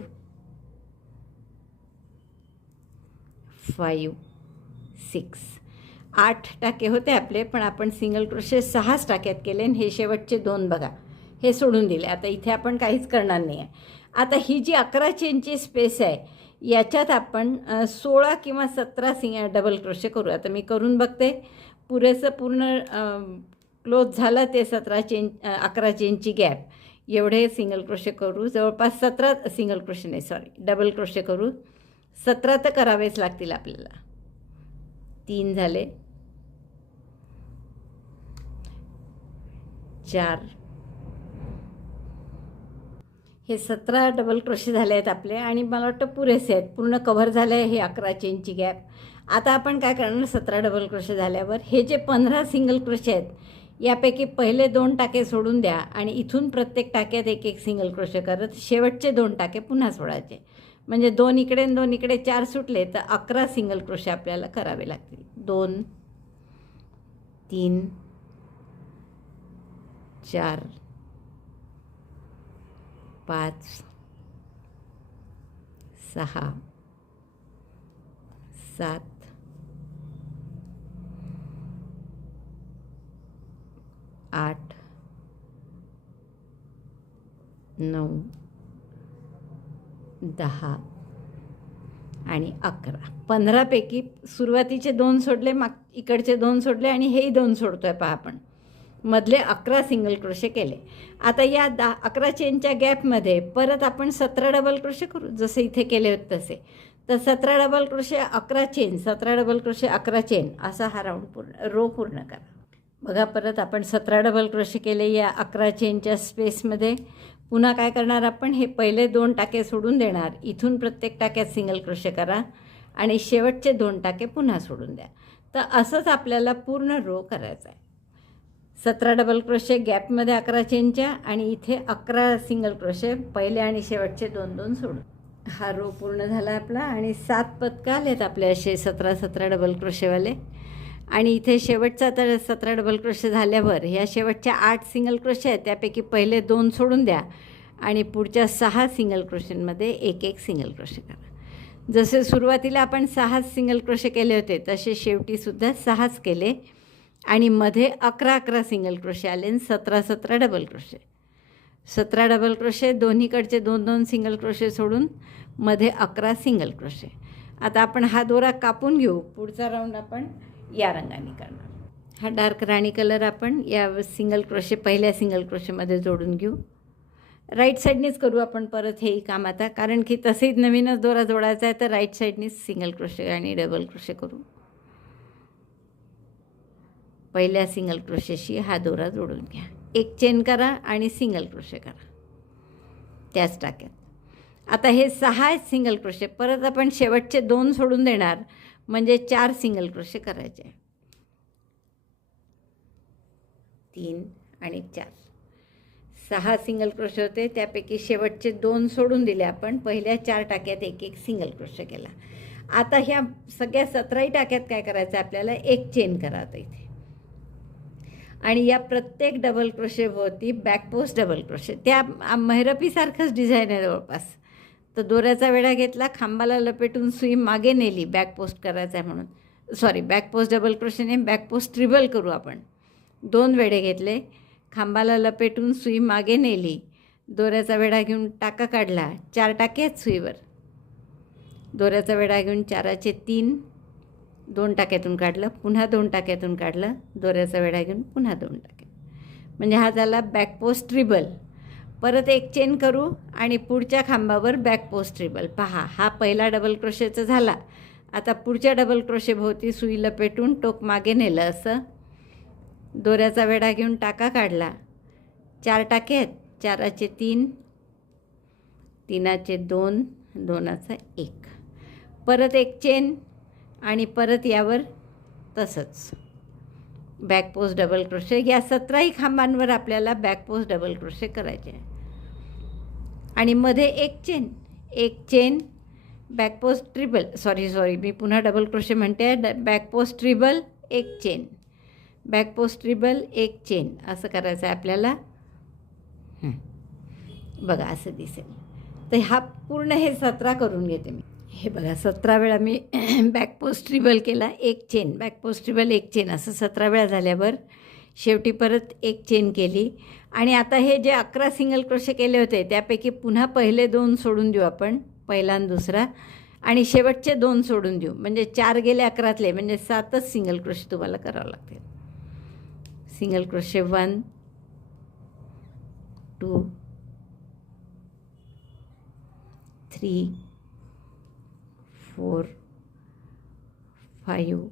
5 6. 8 टाके होते आपले, पण आपण सिंगल क्रोशे 6च टाक्यात केले आणि हे शेवटचे 2 बघा हे सोडून दिले. आता इथे आपण काहीच करणार नाही आहे. आता ही जी 11 चेनची स्पेस आहे याच्यात आपण 16 किंवा 17 डबल क्रोशे करू. आता मी करून बघते. पुरेसं पूर्ण क्लोज झालं ते 11 चेनची गॅप एवढे सिंगल क्रोशे करू. जवळपास 17 सिंगल क्रोशे नाही डबल क्रोशे करू. 17 तर करावेच लागतील आपल्याला. 3 झाले. 4 हे 17 डबल क्रोशे झाले आहेत आपले आणि मला वाटतं पुरेसे आहेत. पूर्ण कव्हर झालं आहे हे 11 चेनची गॅप. आता आपण काय करणार. 17 डबल क्रोशे झाल्यावर हे जे 15 सिंगल क्रोशे आहेत यापैकी पहिले 2 टाके सोडून द्या आणि इथून प्रत्येक टाक्यात एक एक सिंगल क्रोशे करत शेवटचे 2 टाके पुन्हा सोडायचे. म्हणजे 2 इकडे आणि 2 इकडे 4 सुटले तर 11 सिंगल क्रोशे आपल्याला करावे लागतील. 2 3 4 5 6 7 8 9 10 आणि 11. 15पैकी सुरुवातीचे 2 सोडले, इकडचे 2 सोडले आणि हेही 2 सोडतोय पहा आपण. मधले 11 सिंगल क्रोशे केले. आता या 11 चेनच्या गॅपमध्ये परत आपण 17 डबल क्रोशे करू जसे इथे केले होते तसे. तर 17 double crochet 11 chain, 17 double crochet 11 chain असा हा राऊंड पूर्ण रो पूर्ण करा. बघा परत आपण 17 डबल क्रोशे केले या 11 चेनच्या स्पेसमध्ये. पुन्हा काय करणार आपण, हे पहिले 2 टाके सोडून देणार, इथून प्रत्येक टाक्यात सिंगल क्रोशे करा आणि शेवटचे 2 टाके पुन्हा सोडून द्या. तर असंच आपल्याला पूर्ण रो करायचा आहे. 17 डबल क्रोशे गॅपमध्ये 11 चेनच्या आणि इथे 11 सिंगल क्रोशे पहिले आणि शेवटचे 2-2 सोडून. हा रो पूर्ण झाला आपला आणि 7 पदकं आलेत आपले असे 17-17 डबल क्रोशेवाले. आणि इथे शेवटचा तर 17 डबल क्रोशे झाल्यावर ह्या शेवटच्या 8 सिंगल क्रोशे आहेत, त्यापैकी पहिले 2 सोडून द्या आणि पुढच्या 6 सिंगल क्रोशेंमध्ये 1-1 सिंगल क्रोशे करा. जसे सुरुवातीला आपण 6 सिंगल क्रोशे केले होते तसे शेवटीसुद्धा 6च केले आणि मध्ये 11-11 सिंगल क्रोशे आले आणि 17-17 डबल क्रोशे. 17 डबल क्रोशे, दोन्हीकडचे 2-2 सिंगल क्रोशे सोडून मध्ये 11 सिंगल क्रोशे. आता आपण हा दोरा कापून घेऊ. पुढचा राऊंड आपण या रंगाने करणार. हा डार्क राणी कलर आपण या सिंगल क्रोशे पहिल्या सिंगल क्रोशेमध्ये जोडून घेऊ. राईट साईडनेच करू आपण परत हेही काम आता, कारण की तसेही नवीनच दोरा जोडायचा आहे तर राईट साईडनेच सिंगल क्रोशे आणि डबल क्रोशे करू. पहिल्या सिंगल क्रोशेशी हा दोरा जोडून घ्या. 1 चेन करा आणि सिंगल क्रोशे करा त्याच टाक्यात. आता हे 6 सिंगल क्रोशे परत आपण शेवटचे 2 सोडून देणार, म्हणजे 4 सिंगल क्रोशे करायचे. 3 आणि 4, 6 सिंगल क्रोशे होते, त्यापैकी शेवटचे 2 सोडून दिले आपण. पहिल्या 4 टाक्यात 1-1 सिंगल क्रोशे केला. आता ह्या सगळ्या 17 टाक्यात काय करायचं आपल्याला, 1 चेन करा आता इथे आणि या प्रत्येक डबल क्रोशेभोवती बॅकपोस्ट डबल क्रोशे. त्या महिरपीसारखंच डिझाईन आहे जवळपास. तर दोऱ्याचा वेढा घेतला, खांबाला लपेटून सुई मागे नेली, बॅकपोस्ट करायचा आहे म्हणून, सॉरी बॅकपोस्ट डबल क्रोशेने बॅकपोस्ट ट्रिबल करू आपण. 2 वेढे घेतले, खांबाला लपेटून सुई मागे नेली, दोऱ्याचा वेढा घेऊन टाका काढला, 4 टाके आहेत सुईवर. दोऱ्याचा वेढा घेऊन 4चे 3, 2 टाक्यातून काढलं, पुन्हा 2 टाक्यातून काढलं, दोऱ्याचा वेढा घेऊन पुन्हा 2 टाके. म्हणजे हा झाला बॅकपोस्ट ट्रिबल. परत 1 चेन करू आणि पुढच्या खांबावर बॅकपोस्ट ट्रिबल. पहा, हा पहिला डबल क्रोशेचा झाला. आता पुढच्या डबल क्रोशेभोवती सुई लपेटून टोक मागे नेलं असं, दोऱ्याचा वेढा घेऊन टाका काढला, 4 टाके आहेत, 4चे 3, 3चे 2, 2चा 1. परत 1 चेन आणि परत यावर तसंच बॅकपोस्ट डबल क्रोशे. या 17 खांबांवर आपल्याला बॅकपोस्ट डबल क्रोशे करायचे आहे. आणि मध्ये 1 चेन, 1 चेन, बॅकपोस्ट ट्रिबल, सॉरी मी पुन्हा डबल क्रोशे म्हणते, बॅकपोस्ट ट्रिबल, 1 चेन, बॅकपोस्ट ट्रिबल, 1 चेन असं करायचं आहे आपल्याला. बघा असं दिसेल. तर हा पूर्ण हे 17 करून घेते मी. हे बघा 17 वेळा मी बॅकपोस्ट ट्रिबल केला, 1 चेन, बॅकपोस्ट ट्रिबल, 1 चेन असं 17 वेळा झाल्यावर शेवटी परत 1 चेन केली. आणि आता हे जे 11 सिंगल क्रोशे केले होते त्यापैकी पुन्हा पहिले 2 सोडून देऊ आपण, पहिला आणि दुसरा, आणि शेवटचे 2 सोडून देऊ. म्हणजे 4 गेले 11तले, म्हणजे 7च सिंगल क्रोशे तुम्हाला करावं लागतील. Single crochet 1, 2, 3, 4, 5,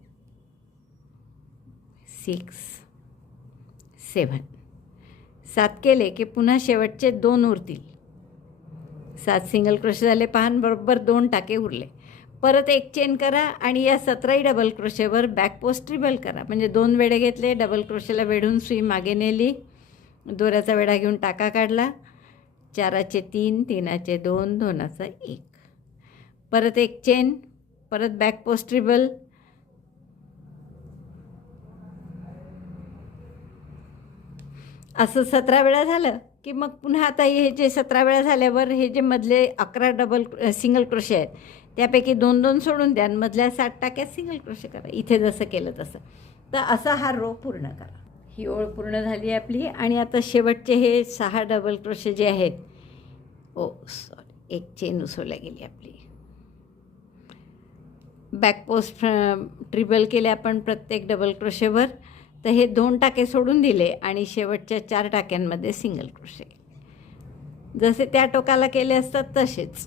6, 7. 7 केले की पुन्हा शेवटचे 2 उरतील. 7 सिंगल क्रोशे झाले, पाहन बरोबर 2 टाके उरले. परत 1 चेन करा आणि या 17 डबल क्रोशेवर बॅकपोस्ट ट्रिबल करा. म्हणजे 2 वेढे घेतले, डबल क्रोशेला वेढून सुई मागे नेली, दोऱ्याचा वेढा घेऊन टाका काढला, 4चे 3, 3चे 2, 2चा 1. परत 1 चेन, परत बॅकपोस्ट ट्रिबल, असं 17 वेळा झालं की मग पुन्हा आता हे जे 17 वेळा झाल्यावर हे जे मधले 11 डबल सिंगल क्रोशे आहेत त्यापैकी 2-2 सोडून द्या आणि मधल्या 7 टाक्यात सिंगल क्रोशे करा, इथे जसं केलं तसं. तर असा हा रो पूर्ण करा. ही ओळ पूर्ण झाली आपली. आणि आता शेवटचे हे 6 डबल क्रोशे जे आहेत, सॉरी 1 चेन उसवल्या गेली आपली. बॅकपोस्ट ट्रिबल केले आपण प्रत्येक डबल क्रोशेवर. तर हे 2 टाके सोडून दिले आणि शेवटच्या 4 टाक्यांमध्ये सिंगल क्रोशे केले, जसे त्या टोकाला केले असतात तसेच.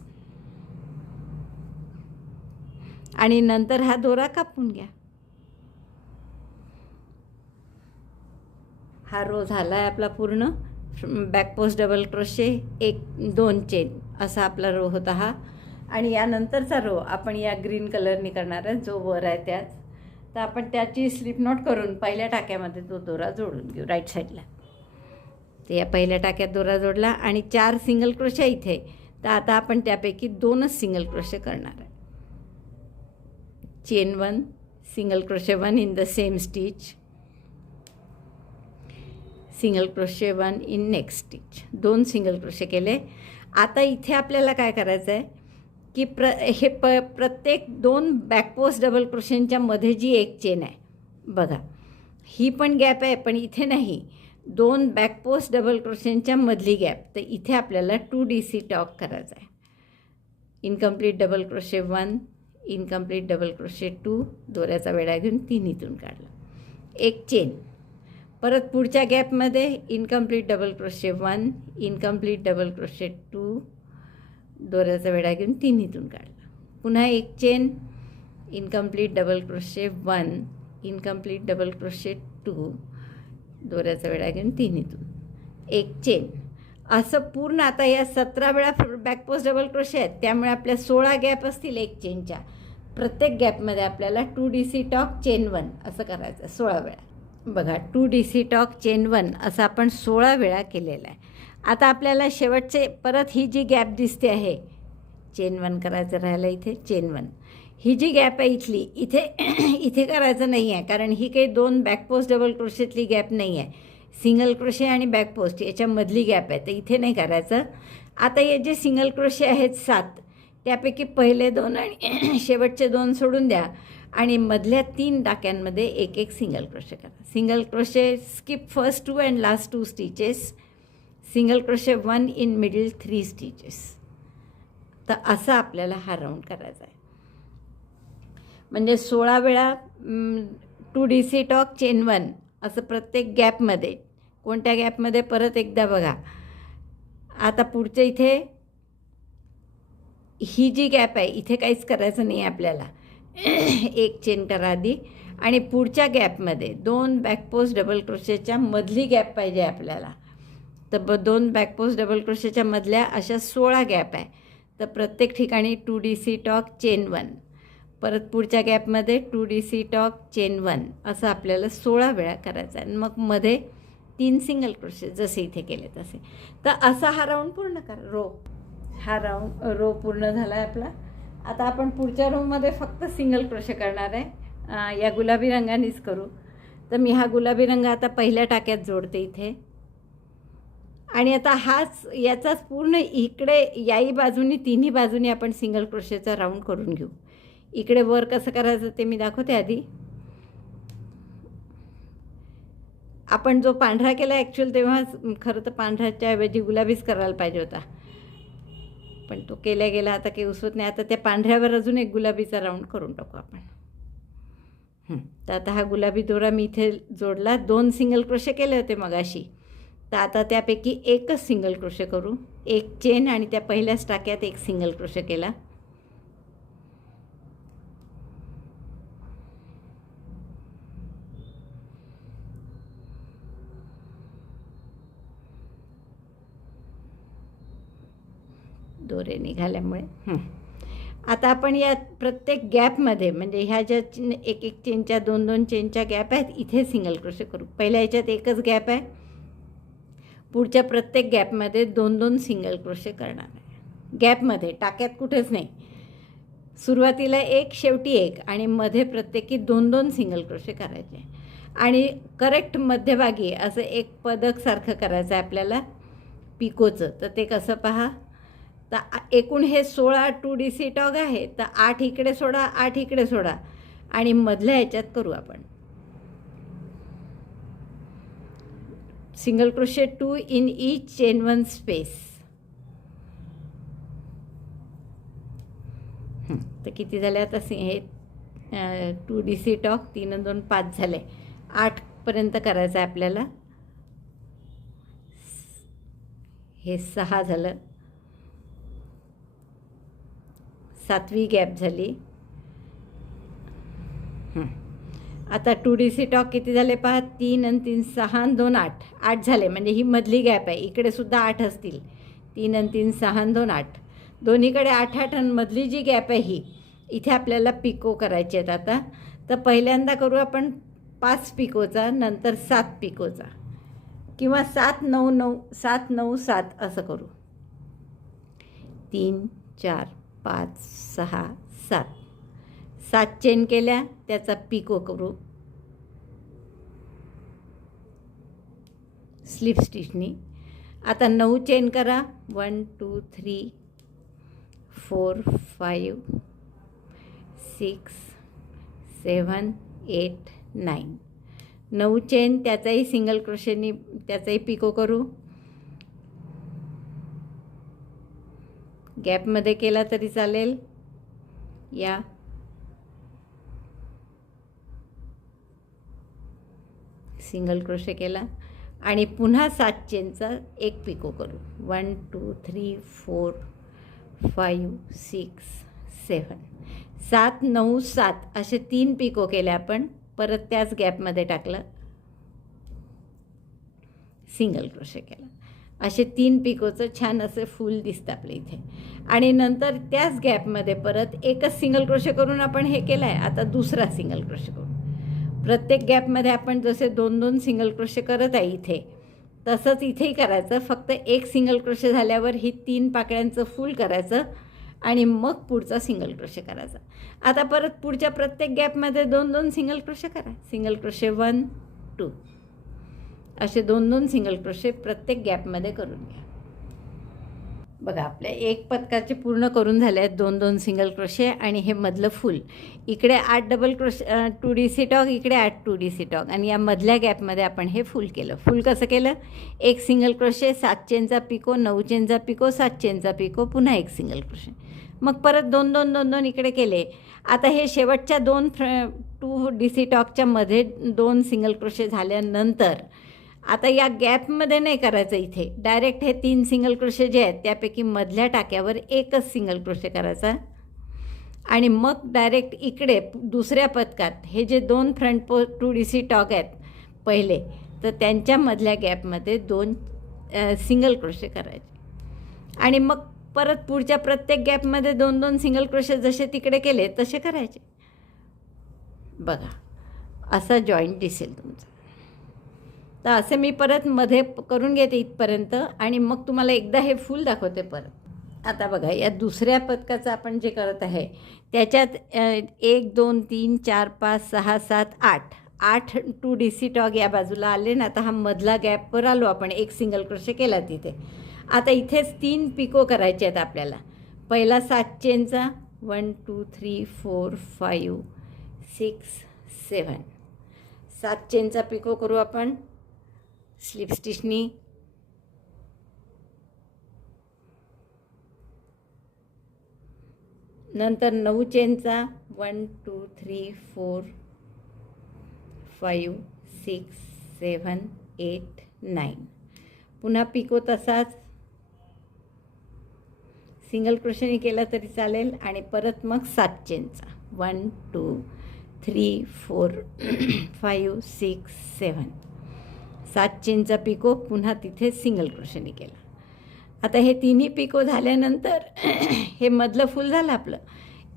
आणि नंतर हा दोरा कापून घ्या. हा रो झाला आहे आपला पूर्ण. Back post double crochet 1 2 chain असा आपला रो होता हा. आणि यानंतरचा रो आपण या ग्रीन कलरनी करणार आहे, जो वर आहे त्याच. तर आपण त्याची स्लिप नॉट करून पहिल्या टाक्यामध्ये तो दोरा जोडून घेऊ राईट साईडला. तर या पहिल्या टाक्यात दोरा जोडला आणि 4 सिंगल क्रोशे इथे. तर आता आपण त्यापैकी 2च सिंगल क्रोशे करणार आहे. Chain 1, single crochet 1 in the same stitch, single crochet 1 in next stitch. 2 single crochet केले. आता इथे आपल्याला काय करायचं आहे की प्रत्येक 2 बॅकपोस्ट डबल क्रोशेंच्या मध्ये जी एक चेन आहे बघा, ही पण गॅप आहे, पण इथे नाही. 2 बॅकपोस्ट डबल क्रोशेंच्या मधली गॅप. तर इथे आपल्याला 2 DC टॉक करायचा आहे. Incomplete double crochet 1, incomplete double crochet 2, दोऱ्याचा वेढा घेऊन 3 इथून काढला, एक चेन. परत पुढच्या गॅपमध्ये incomplete double crochet 1, incomplete double crochet 2, दोऱ्याचा वेढा घेऊन 3 इथून काढला, पुन्हा एक chain, incomplete double crochet 1, incomplete double crochet 2, दोऱ्याचा वेढा घेऊन 3 इथून एक चेन. असं पूर्ण. आता या 17 वेळा बॅकपोस्ट डबल क्रोशे आहेत, त्यामुळे आपल्या 16 गॅप असतील एक चेनच्या. प्रत्येक गॅपमध्ये आपल्याला 2 DC टॉक चेन 1 असं करायचं 16 वेळा. बघा 2 DC टॉक चेन 1 असं आपण 16 वेळा केलेलं आहे. आता आपल्याला शेवटचे परत ही जी गॅप दिसते आहे, चेन 1 करायचं राहिलं इथे, चेन 1. ही जी गॅप आहे इथली, इथे करायचं नाही आहे, कारण ही काही 2 बॅकपोस्ट डबल क्रोशेतली गॅप नाही आहे. सिंगल क्रोशे आणि बॅकपोस्ट याच्यामधली गॅप आहे, तर इथे नाही करायचं. आता हे जे सिंगल क्रोशे आहेत 7, त्यापैकी पहिले 2 आणि शेवटचे 2 सोडून द्या आणि मधल्या 3 टाक्यांमध्ये एक एक सिंगल क्रोशे करा. Single crochet skip first 2 and last 2 stitches, single crochet 1 in middle 3 stitches. तर असा आपल्याला हा राऊंड करायचा आहे. म्हणजे 16 वेळा 2 DC टॉक चेन 1 असं प्रत्येक गॅपमध्ये. कोणत्या गॅपमध्ये परत एकदा बघा. आता पुढच्या इथे ही जी गॅप आहे, इथे काहीच करायचं नाही आहे आपल्याला. एक चेन करा आधी आणि पुढच्या गॅपमध्ये 2 बॅकपोस्ट डबल क्रोशेच्या मधली गॅप पाहिजे आपल्याला. तर 2 बॅकपोस्ट डबल क्रोशेच्या मधल्या अशा 16 गॅप आहे. तर प्रत्येक ठिकाणी 2 DC टॉक चेन 1, परत पुढच्या गॅपमध्ये 2 DC टॉक चेन 1 असं आपल्याला 16 वेळा करायचं आहे. मग मध्ये 3 सिंगल क्रोशे जसे इथे केले तसे. तर असा हा राऊंड पूर्ण करा. हा रो पूर्ण झाला आहे आपला. आता आपण पुढच्या रोमध्ये फक्त सिंगल क्रोशे करणार आहे. या गुलाबी रंगानेच करू. तर मी हा गुलाबी रंग आता पहिल्या टाक्यात जोडते इथे. आणि आता याचाच पूर्ण इकडे याही बाजूनी तिन्ही बाजूनी आपण सिंगल क्रोशेचा राऊंड करून घेऊ. इकडे वर कसं करायचं ते मी दाखवते आधी. आपण जो पांढरा केला ॲक्च्युअल तेव्हा खरं तर पांढऱ्याच्या ऐवजी गुलाबीच करायला पाहिजे होता, पण तो केल्या गेला. आता काही उसवत नाही. आता त्या पांढऱ्यावर अजून एक गुलाबीचा राऊंड करून टाकू आपण. तर आता हा गुलाबी दोरा मी इथे जोडला. 2 सिंगल क्रोशे केले होते मगाशी. तर आता त्यापैकी एकच सिंगल क्रोशे करू. एक चेन आणि त्या पहिल्याच टाक्यात एक सिंगल क्रोशे केला. दोरे निघाल्यामुळे. आता आपण या प्रत्येक गॅपमध्ये म्हणजे ह्या ज्या एक एक चेनच्या 2-2 चेनच्या गॅप आहेत, इथे सिंगल क्रोशे करू. पहिल्या ह्याच्यात एकच गॅप आहे. पुढच्या प्रत्येक गॅपमध्ये 2-2 सिंगल क्रोशे करणार आहे. गॅपमध्ये, टाक्यात कुठेच नाही. सुरुवातीला एक, शेवटी एक आणि मध्ये प्रत्येकी 2-2 सिंगल क्रोशे करायचे. आणि करेक्ट मध्यभागी असं एक पदकसारखं करायचं आहे आपल्याला पिकोचं. तर ते कसं पहा. तर एकूण हे 16 2 DC टॉग आहे. तर 8 इकडे सोडा, 8 इकडे सोडा आणि मधल्या ह्याच्यात करू आपण single crochet 2 in each chain 1 space. तर किती झाले आता हे 2 DC टॉक 3 आणि 2 5 झाले. 8 पर्यंत करायचं आहे आपल्याला. हे 6 झालं. 7वी गॅप झाली. आता 2DC टॉक किती झाले पहा, 3 आणि 3 6 आणि 2 8, 8 झाले. म्हणजे ही मधली गॅप आहे, इकडे सुद्धा 8 असतील. 3 आणि 3 6 आणि 2 8, दोन्हीकडे 8 8. आणि मधली जी गॅप आहे ही, इथे आपल्याला पिको करायचे आहेत. आता तर पहिल्यांदा करू आपण 5 पिकोचा, नंतर 7 पिकोचा, किंवा 7 9 9 7 9 7 असं करू. 3 4 5 6 7, 7 चेन केल्या, त्याचा पिको करू स्लिप स्टिचनी. आता 9 चेन करा. 1 2 3 4 5 6 7 8 9, 9 चेन, त्याचाही सिंगल क्रोशेनी त्याचाही पिको करू. गॅपमध्ये केला तरी चालेल. या सिंगल क्रोशे केला आणि पुन्हा 7 चेनचा एक पिको करू. 1 2 3 4 5 6 7, 7 9 7 असे 3 पिको केले आपण. परत त्याच गॅपमध्ये टाकलं, सिंगल क्रोशे केला. असे 3 पिकोचं छान असं फूल दिसतं आपल्या इथे. आणि नंतर त्याच गॅपमध्ये परत एकच सिंगल क्रोशे करून आपण हे केलं आहे. आता दुसरा सिंगल क्रोशे करू. प्रत्येक गॅपमध्ये आपण जसे 2 2 सिंगल क्रोशे करत आहे इथे, तसंच इथेही करायचं. फक्त एक सिंगल क्रोशे झाल्यावर ही 3 पाकळ्यांचं फूल करायचं आणि मग पुढचा सिंगल क्रोशे करायचा. आता परत पुढच्या प्रत्येक गॅपमध्ये 2 2 सिंगल क्रोशे करा. सिंगल क्रोशे 1 2, असे 2 2 सिंगल क्रोशे प्रत्येक गॅपमध्ये करून घ्या. बघा आपल्या एक पदकाचे पूर्ण करून झाले आहेत 2 2 सिंगल क्रोशे आणि हे मधलं फूल. इकडे 8 डबल क्रोशे 2DC टॉक, इकडे 8 2DC टॉक, आणि या मधल्या गॅपमध्ये आपण हे फूल केलं. फूल कसं केलं, एक सिंगल क्रोशे, 7 चेनचा पिको, 9 चेनचा पिको, 7 चेनचा पिको, पुन्हा एक सिंगल क्रोशे, मग परत 2 2 2 2 इकडे केले. आता हे शेवटच्या 2DC टॉकच्या मध्ये 2 सिंगल क्रोशे झाल्यानंतर आता या गॅपमध्ये नाही करायचं. इथे डायरेक्ट हे 3 सिंगल क्रोशे जे आहेत त्यापैकी मधल्या टाक्यावर एकच सिंगल क्रोशे करायचा आणि मग डायरेक्ट इकडे दुसऱ्या पदकात हे जे 2 फ्रंट 2DC टॉक आहेत पहिले, तर त्यांच्या मधल्या गॅपमध्ये 2 सिंगल क्रोशे करायचे आणि मग परत पुढच्या प्रत्येक गॅपमध्ये 2 2 सिंगल क्रोशे जसे तिकडे केले तसे करायचे. बघा असा जॉईंट दिसेल तुमचा. तर असे मी परत मध्ये करून घेते इथपर्यंत आणि मग तुम्हाला एकदा हे फूल दाखवते परत. आता बघा या दुसऱ्या पदकाचं आपण जे करत आहे त्याच्यात 1 2 3 4 5 6 7 8 8 2DC टॉक या बाजूला आले ना. आता हा मधला गॅपवर आलो आपण, एक सिंगल क्रोशे केला तिथे. आता इथेच 3 पिको करायचे आहेत आपल्याला. पहिला 7 चेनचा, 1 2 3 4 5 6 7, 7 चेनचा पिको करू आपण स्लिप स्टिचनी. नंतर 9 चेनचा, 1 2 3 4 5 6 7 8 9, पुन्हा पिको तसाच सिंगल क्रोशेने केला तरी चालेल आणि परत मग 7 चेनचा, 1 2 3 4 5 6 7, 7 चेनचा पिको, पुन्हा तिथे सिंगल क्रोशेने केला. आता हे तिन्ही पिको झाल्यानंतर हे मधलं फूल झालं आपलं.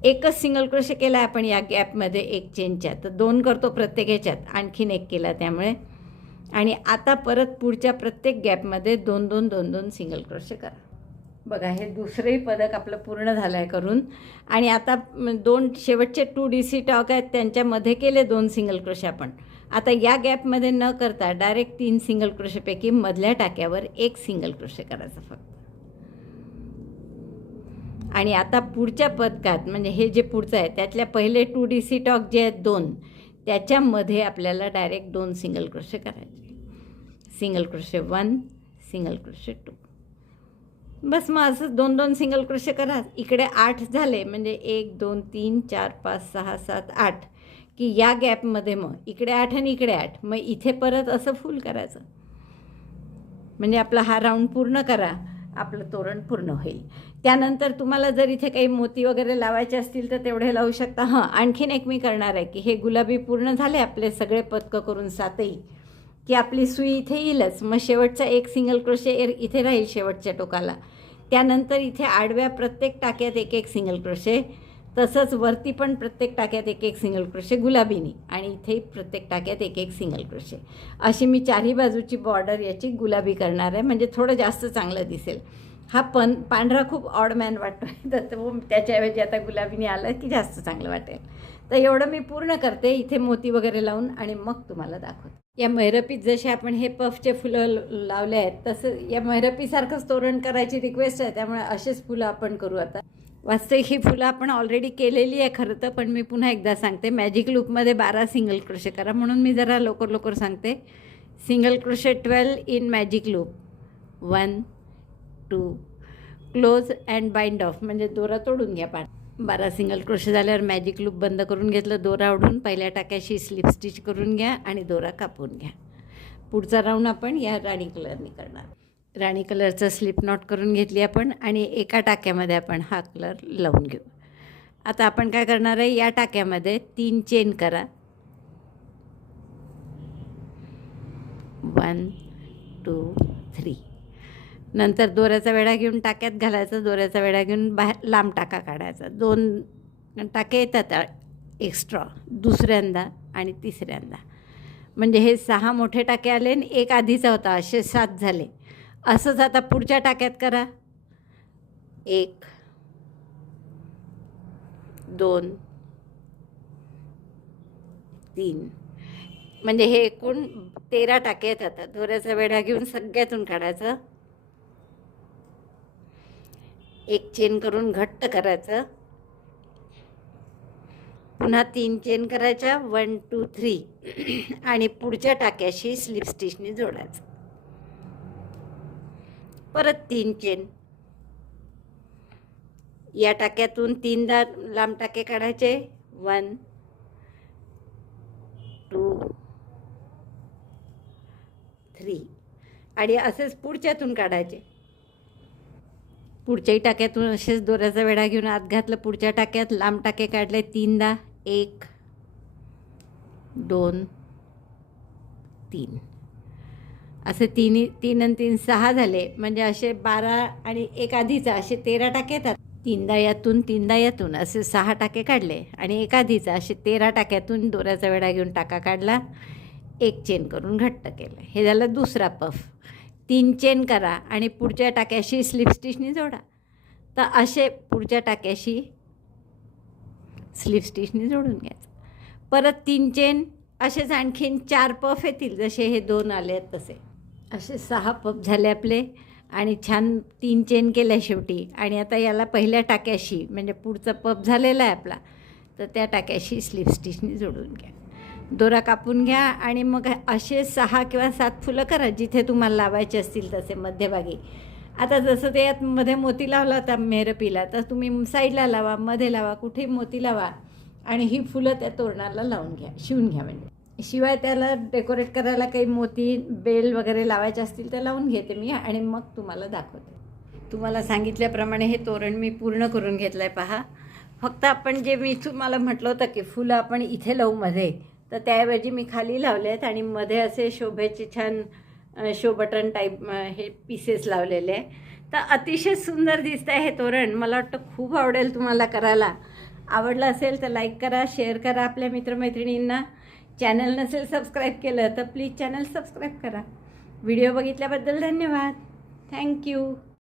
एकच सिंगल क्रोशे केला आपण या गॅपमध्ये 1 चेनच्या, तर 2 करतो प्रत्येक ह्याच्यात, आणखीन 1 केला त्यामुळे. आणि आता परत पुढच्या प्रत्येक गॅपमध्ये 2 2 2 2 सिंगल क्रोशे करा. बघा हे दुसरंही पदक आपलं पूर्ण झालं आहे करून. आणि आता 2 शेवटचे 2DC टॉक आहेत त्यांच्यामध्ये केले 2 सिंगल क्रोशे आपण. आता या गॅपमध्ये न करता डायरेक्ट 3 सिंगल क्रोशेपैकी मधल्या टाक्यावर 1 सिंगल क्रोशे करायचं फक्त. आणि आता पुढच्या पदकात म्हणजे हे जे पुढचं आहे त्यातल्या पहिले 2DC टॉक जे आहेत 2, त्याच्यामध्ये आपल्याला डायरेक्ट 2 सिंगल क्रोशे करायचे. सिंगल क्रोशे 1, सिंगल क्रोशे 2, बस. मग असं 2 2 सिंगल क्रोशे करा. इकडे 8 झाले म्हणजे 1 2 3 4 5 6 7 8, की या गॅपमध्ये मग इकडे 8 आणि इकडे 8, मग इथे परत असं फुल करायचं. म्हणजे आपला हा राऊंड पूर्ण करा. आपलं तोरण पूर्ण होईल. त्यानंतर तुम्हाला जर इथे काही मोती वगैरे लावायचे असतील तर तेवढे लावू शकता. हां, आणखीन एक मी करणार आहे की हे गुलाबी पूर्ण झाले आपले सगळे पदकं करून 7ही, की आपली सुई इथे येईलच. मग शेवटचा एक सिंगल क्रोशे इथे राहील शेवटच्या टोकाला. त्यानंतर इथे आडव्या प्रत्येक टाक्यात एक एक सिंगल क्रोशे, तसंच वरती पण प्रत्येक टाक्यात एक एक सिंगल क्रोशे गुलाबीनी, आणि इथेही प्रत्येक टाक्यात एक एक सिंगल क्रोशे. अशी मी चारही बाजूची बॉर्डर याची गुलाबी करणार आहे, म्हणजे थोडं जास्त चांगलं दिसेल. हा पांढरा खूप ऑड मॅन वाटतो तर तो त्याच्याऐवजी आता गुलाबीने आलं की जास्त चांगलं वाटेल. तर एवढं मी पूर्ण करते इथे मोती वगैरे लावून, आणि मग तुम्हाला दाखवते. या मैरपीत जसे आपण हे पफचे फुलं लावले आहेत तसं या मैरपीसारखंच तोरण करायची रिक्वेस्ट आहे, त्यामुळे असेच फुलं आपण करू. आता वास्तविक ही फुलं आपण ऑलरेडी केलेली आहे खरं तर, पण मी पुन्हा एकदा सांगते. मॅजिक लूपमध्ये 12 सिंगल क्रोशे करा, म्हणून मी जरा लवकर सांगते. Single crochet 12 in magic loop, 1 2 close and bind of, म्हणजे दोरा तोडून घ्या. 12 सिंगल क्रोशे झाल्यावर मॅजिक लूप बंद करून घेतलं, दोरा ओढून पहिल्या टाक्याशी स्लिप स्टिच करून घ्या आणि दोरा कापून घ्या. पुढचा राऊंड आपण या राणी कलरने करणार. राणी कलरचं स्लिप नॉट करून घेतली आपण, आणि एका टाक्यामध्ये आपण हा कलर लावून घेऊ. आता आपण काय करणार आहे, या टाक्यामध्ये 3 चेन करा. 1 2 3. नंतर दोऱ्याचा वेढा घेऊन टाक्यात घालायचा, दोऱ्याचा वेढा घेऊन बाहेर लांब टाका काढायचा. 2 टाके येतात एक्स्ट्रा दुसऱ्यांदा आणि तिसऱ्यांदा, म्हणजे हे 6 मोठे टाके आले आणि एक आधीचा होता, असे 7 झाले. असंच आता पुढच्या टाक्यात करा. 1 2 3, म्हणजे हे एकूण 13 टाके आहेत. आता दोऱ्याचा वेढा घेऊन सगळ्यातून काढायचं, एक चेन करून घट्ट करायचं, पुन्हा 3 चेन करायच्या, 1 2 3, आणि पुढच्या टाक्याशी स्लिप स्टिचने जोडायचं. परत 3 चेन, या टाक्यातून 3दा लांब टाके काढायचे, 1 2 3, आणि असेच पुढच्यातून काढायचे. पुढच्याही टाक्यातून असेच दोऱ्याचा वेढा घेऊन आत घातलं, पुढच्या टाक्यात लांब टाके काढले 3दा, 1 2 3, असे 3 आणि 3 6 झाले, म्हणजे असे 12 आणि एक आधीचा असे 13 टाके येतात. 3दा यातून 3दा यातून असे 6 टाके काढले, आणि एक आधीचा असे 13 टाक्यातून दोऱ्याचा वेढा घेऊन टाका काढला, एक चेन करून घट्ट केलं. हे झालं दुसरा पफ. 3 चेन करा आणि पुढच्या टाक्याशी स्लिप स्टिचने जोडा. तर असे पुढच्या टाक्याशी स्लिप स्टिचने जोडून घ्यायचं. परत 3 चेन, असेच आणखीन 4 पफ येतील, जसे हे 2 आले आहेत तसे. असे 6 पफ झाले आपले, आणि छान 3 चेन केल्या शेवटी. आणि आता याला पहिल्या टाक्याशी, म्हणजे पुढचा पफ झालेला आहे आपला, तर त्या टाक्याशी स्लिप स्टिचने जोडून घ्या. दोरा कापून घ्या, आणि मग असे 6 किंवा 7 फुलं करा, जिथे तुम्हाला लावायचे असतील तसे मध्यभागी. आता जसं ते यात मध्ये मोती लावला होता मेहरपीला, तर तुम्ही साईडला लावा, मध्ये लावा, कुठेही मोती लावा, आणि ही फुलं त्या तोरणाला लावून घ्या, शिवून घ्या. म्हणजे शिवाय त्याला डेकोरेट करायला काही मोती बेल वगैरे लावायचे असतील तर लावून घेते मी, आणि मग तुम्हाला दाखवते. तुम्हाला सांगितल्याप्रमाणे हे तोरण मी पूर्ण करून घेतलं आहे. पहा, फक्त आपण जे मी तुम्हाला म्हटलं होतं की फुलं आपण इथे लावू मध्ये, तर त्याऐवजी मी खाली लावले आहेत, आणि मध्ये असे शोभेचे छान शो बटन टाईप हे पीसेस लावलेले आहे. तर अतिशय सुंदर दिसतं आहे हे तोरण. मला वाटतं खूप आवडेल तुम्हाला करायला. आवडलं असेल तर लाईक करा, शेअर करा आपल्या मित्रमैत्रिणींना. चॅनल नसेल सबस्क्राईब केलं तर प्लीज चॅनल सबस्क्राईब करा. व्हिडिओ बघितल्याबद्दल धन्यवाद. थँक्यू.